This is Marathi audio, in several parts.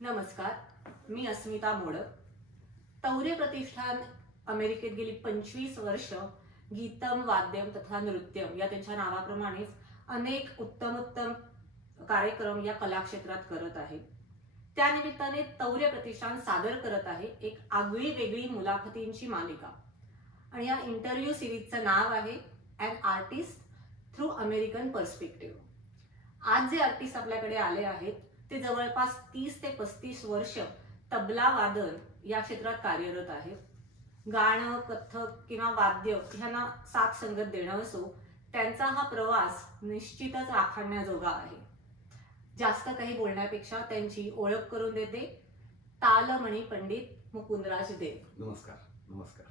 नमस्कार, मी अस्मिता मोडक. तौर्य प्रतिष्ठान अमेरिकेत गेली 25 वर्ष गीतम, वाद्यम तथा नृत्यम या त्यांच्या नावाप्रमाणेच अनेक उत्तम कार्यक्रम या कलाक्षेत्रात करत आहे. त्यानिमित्ताने तौर्य प्रतिष्ठान सादर करत आहे एक आगळी वेगळी मुलाखतींची मालिका आणि या इंटरव्ह्यू सिरीजचं नाव आहे an artist through American perspective. आज जे आर्टिस्ट आपल्याकडे आले आहेत ते जवळपास 30 ते 35 वर्ष तबला वादन या क्षेत्रात कार्यरत आहेत. गाणं, कथ्थक किंवा वाद्य ह्यांना साथ संगत देणं असो, त्यांचा हा प्रवास निश्चितच राखण्याजोगा आहे. जास्त काही बोलण्यापेक्षा त्यांची ओळख करून देते तालमणी पंडित मुकुंदराज देव. नमस्कार. नमस्कार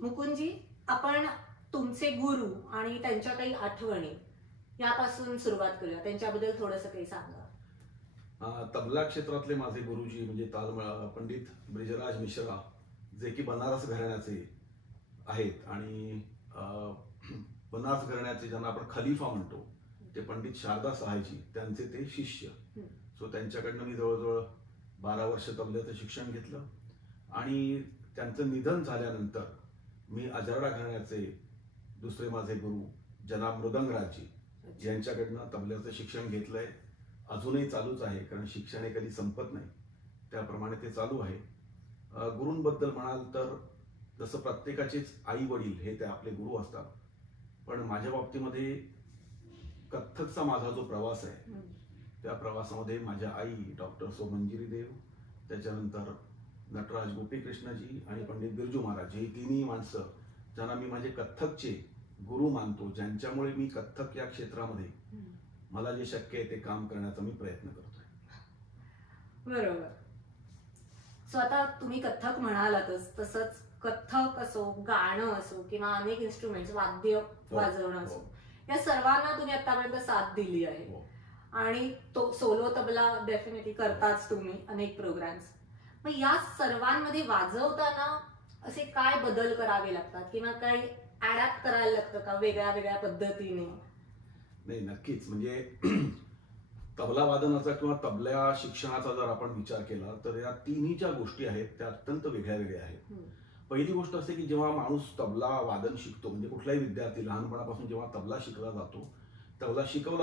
मुकुंदजी, आपण तुमचे गुरु आणि त्यांच्या काही आठवणी यापासून सुरुवात करूया. त्यांच्याबद्दल थोडंसं काही सांगा. तबला क्षेत्रातले माझे गुरुजी म्हणजे पंडित ब्रिजराज मिश्रा, जे की बनारस घराण्याचे आहेत आणि बनारस घराण्याचे ज्यांना आपण खलिफा म्हणतो ते पंडित शारदा सहायजी, त्यांचे ते शिष्य. सो त्यांच्याकडनं मी जवळजवळ 12 वर्ष तबल्याचं शिक्षण घेतलं आणि त्यांचं निधन झाल्यानंतर मी अजरडा घराण्याचे दुसरे माझे गुरु जनाब मृदंगराजी यांच्याकडनं तबल्याचं शिक्षण घेतलंय. अजूनही चालूच आहे, कारण शिक्षण हे कधी संपत नाही, त्याप्रमाणे ते चालू आहे. गुरूंबद्दल म्हणाल तर जसं प्रत्येकाचेच आई वडील हे ते आपले गुरु असतात, पण माझ्या बाबतीमध्ये कथ्थकचा माझा जो प्रवास आहे त्या प्रवासामध्ये माझ्या आई डॉक्टर सो मंजिरी देव, त्याच्यानंतर नटराज गोपीकृष्णजी आणि पंडित बिरजू महाराज, हे तिन्ही माणसं ज्यांना मी माझे कथ्थकचे गुरु मानतो, ज्यांच्यामुळे मी कथ्थक या क्षेत्रामध्ये मला जे शक्य आहे ते काम करण्याचा मी प्रयत्न करतोय. बरोबर. सो आता तुम्ही कथ्थक म्हणालातच, तसंच कथ्थक असो, गाणं असो किंवा अनेक इन्स्ट्रुमेंट्स, वाद्य वाजवणं असो, या सर्वांना तुम्ही आतापर्यंत साथ दिली आहे आणि तो सोलो तबला डेफिनेटली करताच तुम्ही अनेक प्रोग्राम्स. मग या सर्वांमध्ये वाजवताना असे काय बदल करावे लागतात किंवा काही अडॅप्ट करायला लागतं का वेगळ्या वेगळ्या पद्धतीने? नाही, नक्कीच. म्हणजे तबला वादनाचा किंवा तबला शिक्षणाचा जर आपण विचार केला तर या तिन्ही ज्या गोष्टी आहेत त्या अत्यंत वेगळ्या वेगळ्या आहेत. पहिली गोष्ट असते की जेव्हा माणूस तबला वादन शिकतो, म्हणजे कुठलाही विद्यार्थी लहानपणापासून जेव्हा तबला शिकवला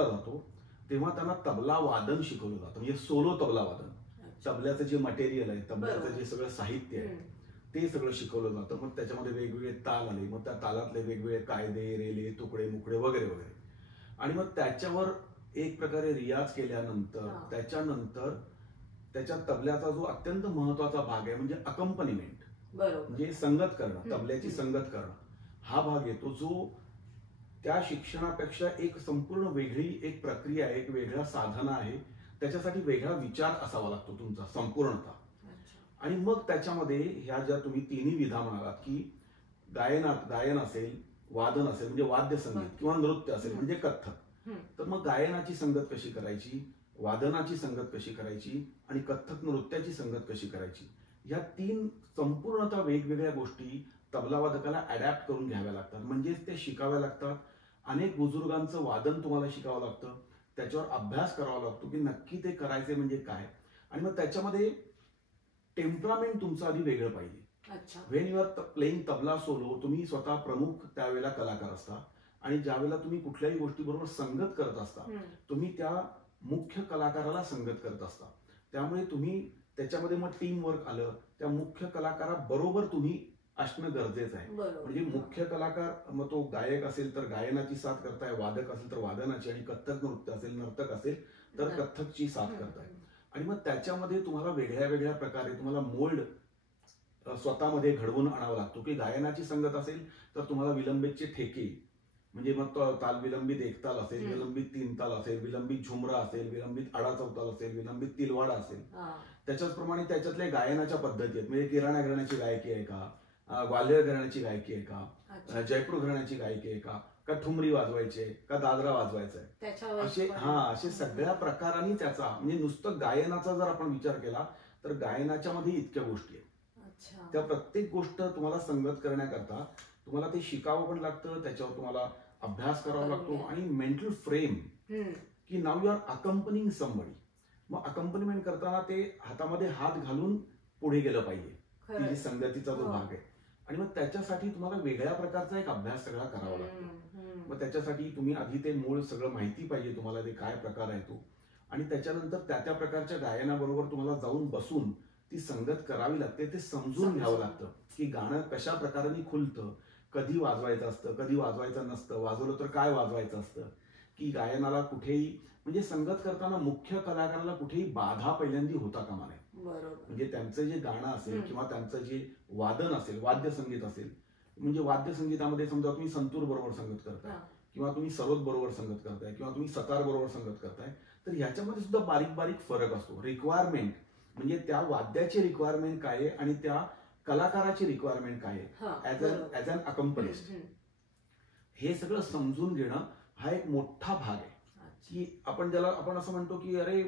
जातो तेव्हा त्यांना तबला वादन शिकवलं जातं, म्हणजे सोलो तबला वादन. तबल्याचं जे मटेरियल आहे, तबल्याचं जे सगळं साहित्य आहे ते सगळं शिकवलं जातं. मग त्याच्यामध्ये वेगवेगळे ताल आले, मग त्या तालातले वेगवेगळे कायदे, रेले, तुकडे मुकडे वगैरे वगैरे, आणि मग त्याच्यावर एक प्रकारे रियाज केल्यानंतर त्याच्यानंतर त्याच्या तबल्याचा जो अत्यंत महत्वाचा भाग आहे म्हणजे अकंपनिमेंट, म्हणजे संगत करणं, तबल्याची संगत करणं, हा भाग येतो, जो त्या शिक्षणापेक्षा एक संपूर्ण वेगळी एक प्रक्रिया आहे, एक वेगळा साधना आहे. त्याच्यासाठी वेगळा विचार असावा लागतो तुमचा संपूर्णतः. आणि मग त्याच्यामध्ये ह्या ज्या तुम्ही तिन्ही विधा म्हणालात की गायन असेल, वादन असेल म्हणजे वाद्य संगीत, किंवा नृत्य असेल म्हणजे कथ्थक, तर मग गायनाची संगत कशी करायची, वादनाची संगत कशी करायची आणि कथ्थक नृत्याची संगत कशी करायची, ह्या तीन संपूर्णतः वेगवेगळ्या गोष्टी तबलावादकाला अडॅप्ट करून घ्याव्या लागतात, म्हणजेच ते शिकाव्या लागतात. अनेक बुजुर्गांचं वादन तुम्हाला शिकावं लागतं, त्याच्यावर अभ्यास करावा लागतो की नक्की ते करायचे म्हणजे काय, आणि मग त्याच्यामध्ये टेम्परामेंट तुमचं आधी वेगळं पाहिजे. When you are playing tabla solo, तुम्ही स्वतः प्रमुख त्यावेळेला कलाकार असता आणि ज्यावेळेला तुम्ही कुठल्याही गोष्टीबरोबर संगत करत असता तुम्ही त्या मुख्य कलाकाराला संगत करत असता. त्यामुळे तुम्ही त्याच्यामध्ये मग टीम वर्क आलं, त्या मुख्य कलाकाराबरोबर तुम्ही असणं गरजेचं आहे. म्हणजे मुख्य कलाकार, मग तो गायक असेल तर गायनाची साथ करताय, वादक असेल तर वादनाची, आणि कथ्थक नृत्य असेल, नर्तक असेल तर कथ्थकची साथ करताय. आणि मग त्याच्यामध्ये तुम्हाला वेगळ्या वेगळ्या प्रकारे तुम्हाला मोल्ड स्वतःमध्ये घडवून आणावा लागतो. की गायनाची संगत असेल तर तुम्हाला विलंबितचे ठेके, म्हणजे मग ताल विलंबित एक ताल असेल, विलंबित 3 ताल असेल, विलंबित झुमरा असेल, विलंबित आडा चौताल असेल, विलंबित तिलवाडा असेल, त्याच्याचप्रमाणे त्याच्यातल्या गायनाच्या पद्धती आहेत. म्हणजे किराणा घराण्याची गायकी आहे का, ग्वाल्हेर घराण्याची गायकी आहे का, जयपूर घराण्याची गायकी आहे का ठुमरी वाजवायची आहे का दादरा वाजवायचा आहे, असे सगळ्या प्रकारांनी त्याचा, म्हणजे नुसतं गायनाचा जर आपण विचार केला तर गायनाच्या मध्ये इतक्या गोष्टी आहेत. त्या प्रत्येक गोष्ट तुम्हाला संगत करण्याकरता तुम्हाला ते शिकावं पण लागतं, त्याच्यावर तुम्हाला अभ्यास करावा लागतो, आणि मेंटल फ्रेम की नाव यू आर अकंपनिंग समबडी. मग अकंपनिमेंट करताना ते हातामध्ये हात घालून पुढे गेलं पाहिजे, की खरंय. जी संगतीचा जो हो. भाग आहे. आणि मग त्याच्यासाठी तुम्हाला वेगळ्या प्रकारचा एक अभ्यास सगळा करावा लागतो. मग त्याच्यासाठी तुम्ही आधी ते मूळ सगळं माहिती पाहिजे तुम्हाला, ते काय प्रकार आहे तो. आणि त्याच्यानंतर त्या प्रकारच्या गायनाबरोबर तुम्हाला जाऊन बसून ती संगत करावी लागते, ते समजून घ्यावं लागतं की गाणं कशा प्रकारे खुलतं, कधी वाजवायचं असतं, कधी वाजवायचं नसतं, वाजवलं तर काय वाजवायचं असतं, की गायनाला कुठेही म्हणजे संगत करताना मुख्य कलाकाराला कुठेही बाधा पहिल्यांदा होता कामा नये. बरोबर. म्हणजे त्यांचं जे गाणं असेल किंवा त्यांचं जे वादन असेल, वाद्यसंगीत असेल, म्हणजे वाद्यसंगीतामध्ये समजा तुम्ही संतूर बरोबर संगत करताय किंवा तुम्ही सरोद बरोबर संगत करताय किंवा तुम्ही सतार बरोबर संगत करताय, तर ह्याच्यामध्ये सुद्धा बारीक बारीक फरक असतो. रिक्वायरमेंट म्हणजे त्या वाद्याची रिक्वायरमेंट काय आहे आणि त्या कलाकाराची रिक्वायरमेंट काय आहे ऍज अन अकंपनिस्ट, हे सगळं समजून घेणं हा एक मोठा भाग आहे. की आपण असं म्हणतो की अरे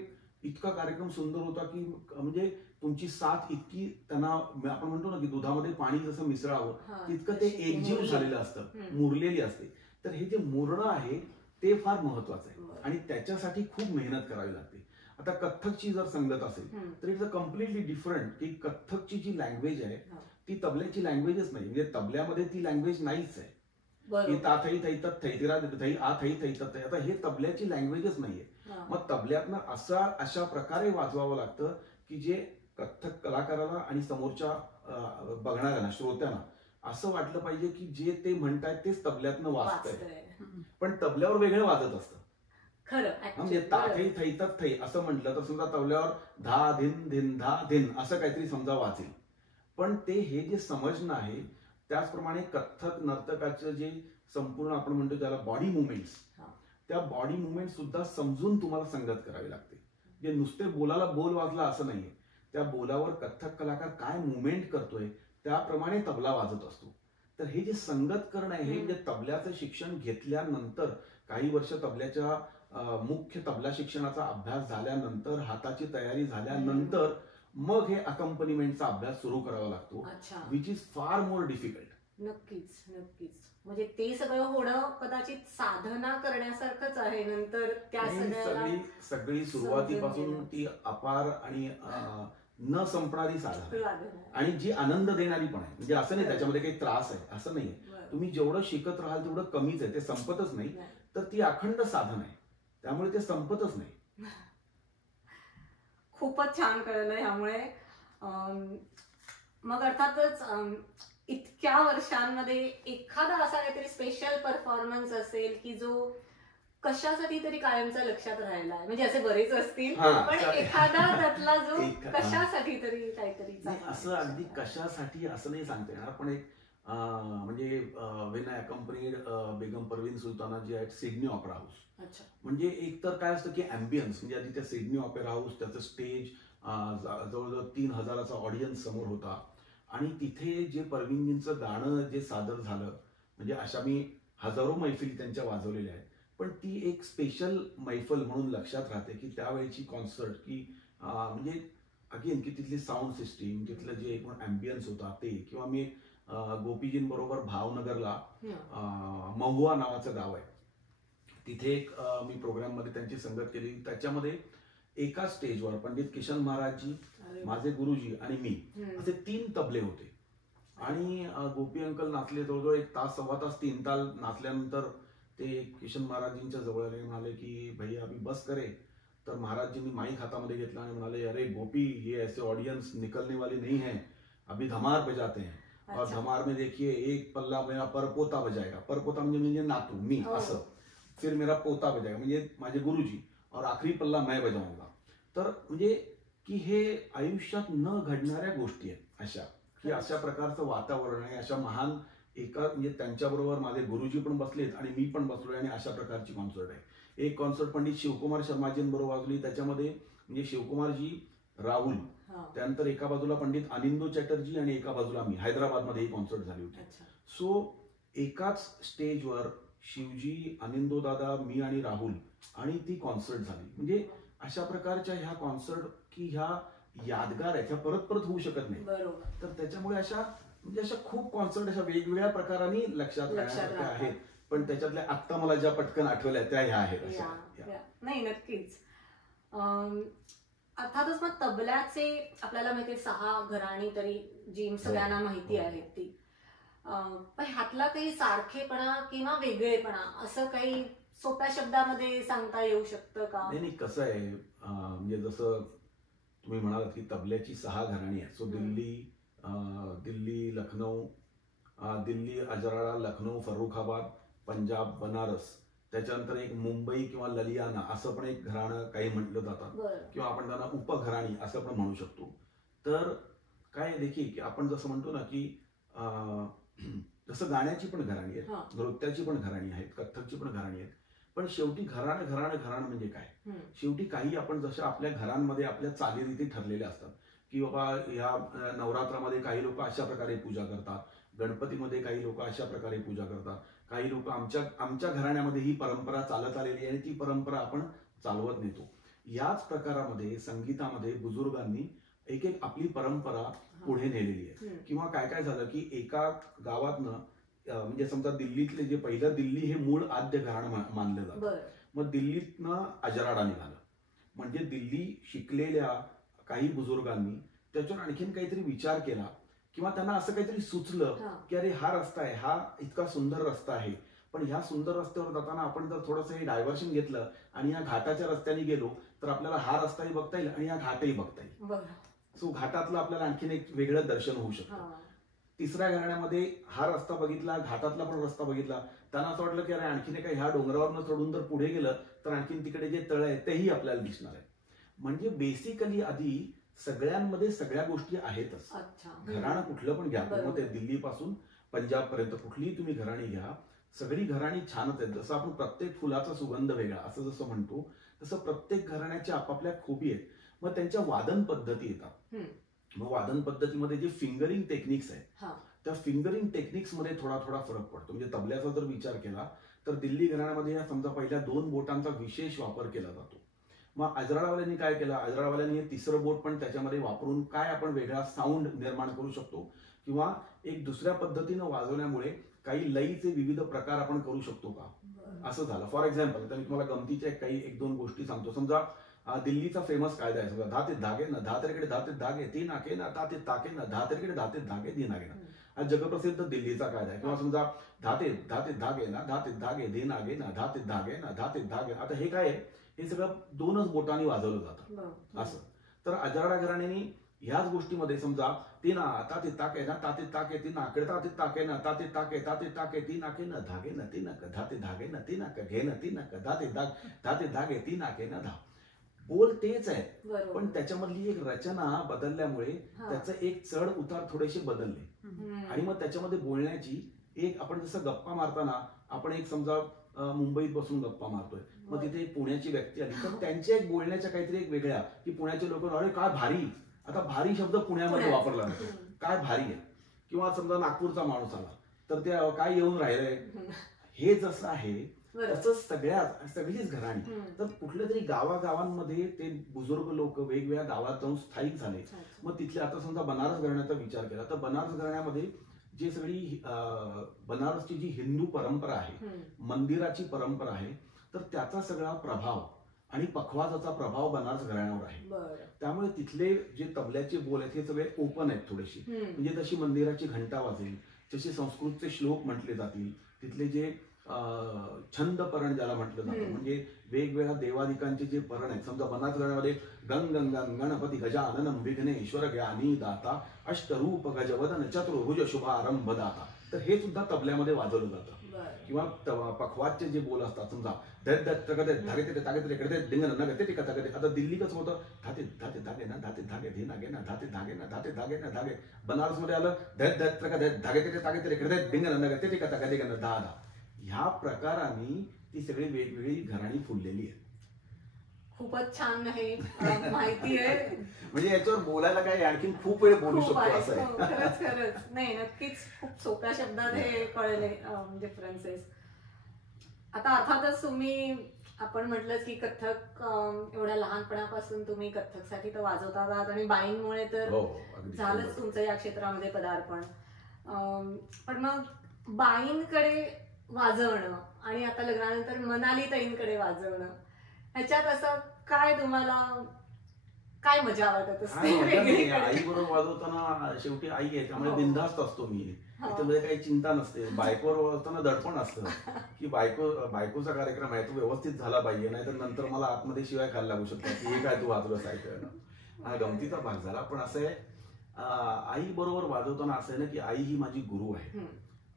इतका कार्यक्रम सुंदर होता की म्हणजे तुमची साथ इतकी त्यांना, आपण म्हणतो ना की दुधामध्ये पाणी जसं मिसळावं तितकं ते एकजीव झालेलं असतं, मुरलेली असते. तर हे जे मुरणं आहे ते फार महत्वाचं आहे आणि त्याच्यासाठी खूप मेहनत करावी लागते. आता कथ्थकची जर संगत असेल तर इट्स अ कम्प्लिटली डिफरंट, की कथ्थकची जी लँग्वेज आहे ती तबल्याची लँग्वेजच नाही, म्हणजे तबल्यामध्ये ती लँग्वेज नाहीच आहे. की ता थई थई तत थई तिरा थई आ थई थई तत. आता हे तबल्याची लँग्वेजच नाहीये. मग तबल्यातनं अशा प्रकारे वाजवावं लागतं की जे कथ्थक कलाकाराला आणि समोरच्या बघणाऱ्यांना, श्रोत्यांना असं वाटलं पाहिजे की जे ते म्हणतायत तेच तबल्यातनं वाजतंय, पण तबल्यावर वेगळं वाजत असतं. म्हणजे ता थई थई तत थई असं म्हटलं तर समजा तबल्यावर धा धिन धिन धा धिन असं काहीतरी समजा वाजेल, पण ते हे जे समजणं आहे त्याचप्रमाणे कथ्थक नर्तकाचं जे संपूर्ण आपण म्हणतो त्याला बॉडी मुवमेंट्स, त्या बॉडी मुवमेंट सुद्धा समजून तुम्हाला संगत करावी लागते. जे नुसते बोलाला बोल वाजला असं नाहीये, त्या बोलावर कथ्थक कलाकार काय मुवमेंट करतोय त्याप्रमाणे तबला वाजत असतो. तर हे जे संगत करणं आहे, हे जे तबल्याचं शिक्षण घेतल्यानंतर काही वर्ष तबल्याच्या मुख्य तबला शिक्षणाचा अभ्यास झाल्यानंतर, हाताची तयारी झाल्यानंतर मग हे अकंपनिमेंटचा अभ्यास सुरू करावा लागतो, which is far more difficult. नक्कीच नक्कीच. म्हणजे ते सगळं होणं कदाचित साधना करण्यासारखंच आहे. नंतर त्या सगळी सुरुवातीपासून ती अपार आणि न संपणारी साधना आणि जी आनंद देणारी पण आहे. म्हणजे असं नाही त्याच्यामध्ये काही त्रास आहे असं नाहीये. तुम्ही जेवढं शिकत राहाल तेवढं कमीच आहे, ते संपतच नाही. तर ती अखंड साधना आहे, त्यामुळे ते संपतच नाही. खूपच छान कळलं ह्यामुळे. मग अर्थातच इतक्या वर्षांमध्ये एखादा असा काहीतरी स्पेशल परफॉर्मन्स असेल की जो कशासाठी तरी कायमचा लक्षात राहिला आहे, म्हणजे असे बरेच असतील, पण एखादा त्यातला जो कशासाठी तरी काहीतरी असं अगदी कशासाठी असं नाही सांगता येणार, पण एक म्हणजे when I accompanied Begum Parveen Sultana ji आहेत सिडनी ऑपेरा हाऊस. म्हणजे एक तर काय असतं की अँबियन्स, म्हणजे आधी त्या सिडनी ऑपेरा हाऊस, त्याचं स्टेज जवळजवळ 3000चा ऑडियन्स समोर होता आणि तिथे जे परवीनजींचं गाणं जे सादर झालं, म्हणजे अशा मी हजारो मैफिली त्यांच्या वाजवलेल्या आहेत, पण ती एक स्पेशल मैफल म्हणून लक्षात राहते की त्यावेळेची कॉन्सर्ट, की म्हणजे अगेन की तिथली साऊंड सिस्टीम, तिथलं जे एकूण अँबियन्स होता ते, किंवा मी गोपीजींबरोबर भावनगरला महुआ नावाचं गाव आहे, तिथे एक मी प्रोग्राममध्ये त्यांची संगत केली. त्याच्यामध्ये एका स्टेजवर पंडित किशन महाराजजी, माझे गुरुजी आणि मी असे 3 तबले होते आणि गोपी अंकल नाचले. जवळजवळ 1 तास सव्वा तास 3 ताल नाचल्यानंतर ते किशन महाराजजींच्या जवळ आले, म्हणाले की भैया अभी बस करे. तर महाराजजींनी माईक हातामध्ये घेतला आणि म्हणाले, अरे गोपी, ये ऐसे ऑडियंस निकलने वाली नहीं है, अभी धमार बजाते हैं. और धमार में देखिए एक पल्ला मेरा परपोता बजाएगा. परपोता म्हणजे नातू मी असं, फिर मेरा पोता बजाएगा म्हणजे माझे गुरुजी, और आखरी पल्ला मैं बजाऊंगा. तर म्हणजे की हे आयुष्यात न घडणाऱ्या गोष्टी आहेत अशा, की अशा प्रकारचं वातावरण आहे, अशा महान एका म्हणजे त्यांच्याबरोबर माझे गुरुजी पण बसलेत आणि मी पण बसलोय आणि अशा प्रकारची कॉन्सर्ट आहे. एक कॉन्सर्ट पंडित शिवकुमार शर्माजींबरोबर वाजली, त्याच्यामध्ये म्हणजे शिवकुमारजी, राहुल, त्यानंतर एका बाजूला पंडित अनिंदो चॅटर्जी आणि एका बाजूला मी, हैदराबादमध्ये ही कॉन्सर्ट झाली होती. सो एकाच स्टेजवर शिवजी, अनिंदो दादा, मी आणि राहुल, आणि ती कॉन्सर्ट झाली. म्हणजे अशा प्रकारच्या ह्या कॉन्सर्ट की ह्या यादगार आहेत, ह्या परत परत होऊ शकत नाही. तर त्याच्यामुळे अशा खूप कॉन्सर्ट अशा वेगवेगळ्या प्रकारांनी लक्षात राहण्यासारख्या आहेत, पण त्याच्यातल्या आत्ता मला ज्या पटकन आठवल्या त्या ह्या आहेत. नाही नक्कीच. अर्थातच मग तबल्याचे आपल्याला माहिती 6 घराणी तरी जी सगळ्यांना माहिती आहेत ती, पण ह्यातला काही सारखेपणा किंवा वेगळेपणा असं काही सोप्या शब्दामध्ये सांगता येऊ शकतं का? नाही, कसं आहे, म्हणजे जसं तुम्ही म्हणालात की तबल्याची 6 घराणी आहेत. सो दिल्ली, लखनौ, दिल्ली, अजराडा, लखनौ, फरुखाबाद, पंजाब, बनारस, त्याच्यानंतर एक मुंबई किंवा ललियाना असं पण एक घराणं काही म्हटलं जातं, किंवा आपण त्यांना उपघराणी असं पण म्हणू शकतो. तर काय देखील की आपण जसं म्हणतो ना की जसं गाण्याची पण घराणी आहेत, नृत्याची पण घराणी आहेत, कथ्थकची पण घराणी आहेत, पण शेवटी घराणं म्हणजे काय? शेवटी काही आपण जसं आपल्या घरांमध्ये आपल्या चालीरीती ठरलेल्या असतात की बाबा या नवरात्रामध्ये काही लोक अशा प्रकारे पूजा करतात, गणपतीमध्ये काही लोक अशा प्रकारे पूजा करतात, काही लोक आमच्या घराण्यामध्ये ही परंपरा चालत आलेली आहे आणि ती परंपरा आपण चालवत नेतो. याच प्रकारामध्ये संगीतामध्ये बुजुर्गांनी एक आपली परंपरा पुढे नेलेली आहे. किंवा काय झालं की एका गावातनं, म्हणजे समजा दिल्लीतले जे पहिलं दिल्ली हे मूळ आद्य घराणं मानलं जातं, मग दिल्लीतनं अजराडा निघालं. म्हणजे दिल्ली शिकलेल्या काही बुजुर्गांनी त्याच्यावर आणखीन काहीतरी विचार केला, किंवा त्यांना असं काहीतरी सुचलं की अरे हा रस्ता आहे, हा इतका सुंदर रस्ता आहे, पण ह्या सुंदर रस्त्यावर जाताना आपण जर थोडंसं हे डायव्हर्शन घेतलं आणि या घाटाच्या रस्त्याने गेलो तर आपल्याला हा रस्ताही बघता येईल आणि हा घाटही बघता येईल. सो घाटातलं आपल्याला आणखीन एक वेगळं दर्शन होऊ शकतं. तिसऱ्या घराण्यामध्ये हा रस्ता बघितला, घाटातला पण रस्ता बघितला, त्यांना असं वाटलं की अरे आणखीन एका ह्या डोंगरावरनं चढून जर पुढे गेलं तर आणखीन तिकडे जे तळ आहे तेही आपल्याला दिसणार आहे. म्हणजे बेसिकली आधी सगळ्यांमध्ये सगळ्या गोष्टी आहेतच. घराणं कुठलं पण घ्या, मग ते दिल्लीपासून पंजाब पर्यंत कुठलीही तुम्ही घराणी घ्या, सगळी घराणी छानच आहेत. जसं आपण प्रत्येक फुलाचा सुगंध वेगळा असं जसं म्हणतो, तसं प्रत्येक घराण्याच्या आपापल्या खूबी आहेत. मग त्यांच्या वादन पद्धती येतात. मग वादन पद्धतीमध्ये जे फिंगरिंग टेक्निक्स आहेत, त्या फिंगरिंग टेक्निक्स मध्ये थोडा फरक पडतो. म्हणजे तबल्याचा जर विचार केला तर दिल्ली घराण्यामध्ये समजा पहिल्या 2 बोटांचा विशेष वापर केला जातो. मग अजराडावाल्यांनी काय केलं, अजराडावाल्यांनी हे तिसरं बोट पण त्याच्यामध्ये वापरून काय आपण वेगळा साऊंड निर्माण करू शकतो, किंवा एक दुसऱ्या पद्धतीनं वाजवण्यामुळे काही लयीचे विविध प्रकार आपण करू शकतो का, असं झालं. फॉर एक्झाम्पल तर मी तुम्हाला गमतीच्या काही 1-2 गोष्टी सांगतो. समजा दिल्लीचा फेमस कायदा आहे, समजा धाते धागे ना धातरेकडे धाते धागे ती नाके ना ताते ताके ना धातरेकडे धाते धागे दी नागे ना, हा जगप्रसिद्ध दिल्लीचा कायदा आहे. किंवा समजा धाते धाते धागे ना धाते धागे दी नागे ना धाते धागे ना धाते धागे. आता हे काय आहे, हे सगळं 2च बोटांनी वाजवलं जातं असं. तर अजराडा घराण्याने ह्याच गोष्टीमध्ये समजा ती ना ताते ताके ना ताते ताके ती नाकडे ताते ताके ना ताते ताके ती नाके ना धागे ना ती नाक धाते धागे ना ती नाक घे ना ती नाक धाते धागे ती नाके ना धा. बोल तेच आहे, पण त्याच्यामधली एक रचना बदलल्यामुळे त्याचं एक चढ उतार थोडेसे बदलले. आणि मग त्याच्यामध्ये बोलण्याची एक, आपण जसं गप्पा मारताना आपण एक समजा मुंबईत बसून गप्पा मारतोय, मग तिथे एक पुण्याची व्यक्ती आली तर त्यांच्या एक बोलण्याच्या काहीतरी एक वेगळ्या, की पुण्याचे लोक अरे काय भारी, आता भारी शब्द पुण्यामध्ये वापरला जातो, काय भारी आहे. किंवा समजा नागपूरचा माणूस आला तर ते काय येऊन राहिलंय, हे जसं आहे तसंच सगळीच घराणी. तर कुठल्या तरी गावागावांमध्ये ते बुजुर्ग लोक वेगवेगळ्या गावात जाऊन स्थायिक झाले. मग तिथले, आता समजा बनारस घराण्याचा विचार केला तर बनारस घराण्यामध्ये जी सगळी बनारसची जी हिंदू परंपरा आहे, मंदिराची परंपरा आहे, तर त्याचा सगळा प्रभाव आणि पखवाजाचा प्रभाव बनारस घराण्यावर आहे. त्यामुळे तिथले जे तबल्याचे बोल आहेत हे सगळे ओपन आहेत थोडेसे. म्हणजे जशी मंदिराची घंटा वाजेल, जसे संस्कृतचे श्लोक म्हटले जातील, तिथले जे छंद परण ज्याला म्हटलं जातं, म्हणजे वेगवेगळ्या देवादिकांचे जे परण आहेत. समजा बनारस घराण्यामध्ये गंग गंग गणपती गजाननम विघ्नेश्वर ज्ञानी दाता अष्टरूप गजवदन चतुर्भुज शुभारंभ दाता, तर हे सुद्धा तबल्यामध्ये वाजवलं जातं. किंवा पखवाजचे जे बोल असतात, समजा आता दिल्ली कसं होतं, धाते धाते धागे ना धाते धागे धे नागे ना धाते धागे ना धाते धागे ना धागे. बनारस मध्ये आलं धागे. ह्या प्रकाराने ती सगळी वेगवेगळी घराणी फुललेली आहे. खूपच छान आहे, माहिती आहे. म्हणजे याच्यावर बोलायला काय आणखी खूप वेळ बोलू शकतो असं आहे. खरंच नाही, नक्कीच खूप सोप्या शब्दात हे कळले डिफरन्सेस. आता अर्थातच तुम्ही, आपण म्हटलं की कथ्थक एवढ्या लहानपणापासून तुम्ही कथ्थकसाठी तर वाजवता आहात आणि बाईंमुळे तर झालंच तुमचं या क्षेत्रामध्ये पदार्पण. पण मग बाईंकडे वाजवणं आणि आता लग्नानंतर मनाली ताईंकडे वाजवणं, ह्याच्यात असं काय तुम्हाला काय मजा वाटत असते आई बरोबर वाजवताना शेवटी आई आहे त्यामुळे बिनधास्त असतो मी. त्याच्यामध्ये काही चिंता नसते. बायकोवर वाजवताना दडपण असतं की बायकोचा कार्यक्रम आहे तो व्यवस्थित झाला पाहिजे, नाहीतर नंतर मला आतमध्ये शिवाय खायला लागू शकतात की हे काय तू वाजवलंस ऐकायला. हा गमतीचा भाग झाला. पण असं आहे आई बरोबर वाजवताना असं आहे ना की आई ही माझी गुरु आहे.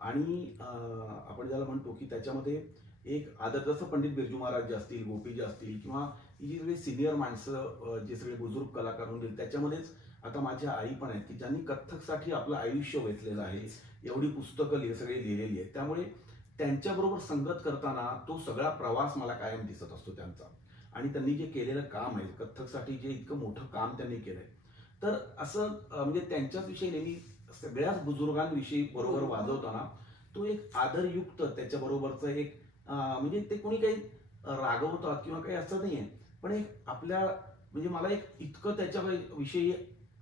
आणि आपण ज्याला म्हणतो की त्याच्यामध्ये एक आदर, जसं पंडित बिरजू महाराज जे असतील, गोपीजी असतील किंवा ही जी सगळी सिनियर माणसं जे सगळे बुजुर्ग कलाकार होऊन गेले, त्याच्यामध्येच आता माझ्या आई पण आहेत की ज्यांनी कथ्थकसाठी आपलं आयुष्य वेचलेलं आहे. एवढी पुस्तकं सगळी लिहिलेली आहेत. त्यामुळे त्यांच्याबरोबर संगत करताना तो सगळा प्रवास मला कायम दिसत असतो त्यांचा. आणि त्यांनी जे केलेलं काम आहे कथ्थकसाठी, जे इतकं मोठं काम त्यांनी केलंय, तर असं म्हणजे त्यांच्याच विषयी नेहमी सगळ्याच बुजुर्गांविषयी बरोबर वाजवताना तो एक आदरयुक्त त्याच्याबरोबरचं एक म्हणजे ते कोणी काही रागवतात किंवा काही असं नाहीये, पण एक आपल्या म्हणजे मला एक इतकं त्याच्याविषयी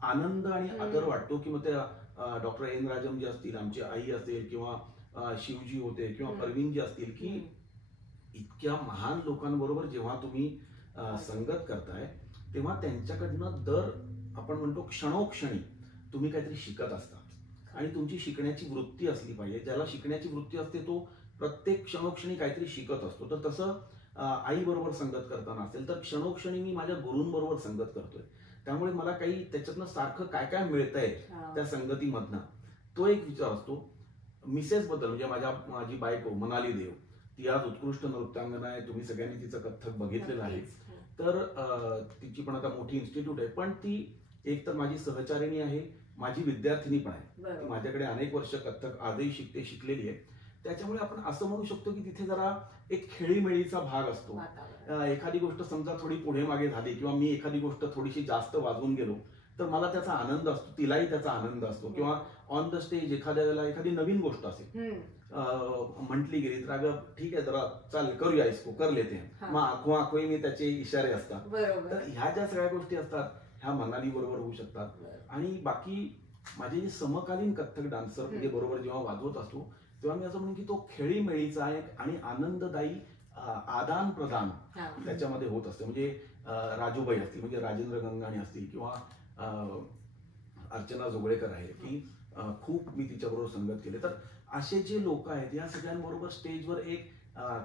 आनंद आणि आदर वाटतो की मग त्या डॉक्टर एन राजम जे असतील, आमची आई असेल किंवा शिवजी होते किंवा परवीनजी असतील, की इतक्या महान लोकांबरोबर जेव्हा तुम्ही संगत करताय तेव्हा त्यांच्याकडनं दर आपण म्हणतो क्षणोक्षणी तुम्ही काहीतरी शिकत असता. आणि तुमची शिकण्याची वृत्ती असली पाहिजे. ज्याला शिकण्याची वृत्ती असते तो प्रत्येक क्षणोक्षणी काहीतरी शिकत असतो. तर तसं आई बरोबर संगत करताना असेल तर क्षणोक्षणी मी माझ्या गुरूंबरोबर संगत करतोय. त्यामुळे मला काही त्याच्यातनं सारखं काय काय मिळतंय त्या संगतीमधनं तो एक विचार असतो. मिसेस बद्दल म्हणजे माझी बायको मनाली देव, ती आज उत्कृष्ट नृत्यांगना आहे. तुम्ही सगळ्यांनी तिचं कथ्थक बघितलेलं आहे. तर तिची पण आता मोठी इन्स्टिट्यूट आहे. पण ती एक तर माझी सहचारिणी आहे, माझी विद्यार्थिनी पण आहे. माझ्याकडे अनेक वर्ष कथ्थक आजही शिकलेली आहे. त्याच्यामुळे आपण असं म्हणू शकतो की तिथे जरा एक खेळीमेळीचा भाग असतो. एखादी गोष्ट समजा थोडी पुढे मागे झाली किंवा मी एखादी गोष्ट थोडीशी जास्त वाजवून गेलो तर मला त्याचा आनंद असतो, तिलाही त्याचा आनंद असतो. किंवा ऑन द स्टेज एखाद्या वेळेला एखादी नवीन गोष्ट असेल म्हटली गेली तर अगं ठीक आहे जरा चाल करूया इसको कर लेते हैं, मग आखोही मी त्याचे इशारे असतात. तर ह्या ज्या सगळ्या गोष्टी असतात ह्या मनाली बरोबर होऊ शकतात. आणि बाकी माझे जे समकालीन कथ्थक डान्सर म्हणजे बरोबर जेव्हा वाजवत असतो तेव्हा मी असं म्हणून की तो खेळीमेळीचा एक आणि आनंददायी आदान प्रदान त्याच्यामध्ये होत असते. म्हणजे राजूबाई असतील म्हणजे राजेंद्र गंगाणे असतील किंवा अर्चना जोगळेकर आहे की खूप मी तिच्याबरोबर संगत केले. तर असे जे लोक आहेत या सगळ्यांबरोबर स्टेजवर एक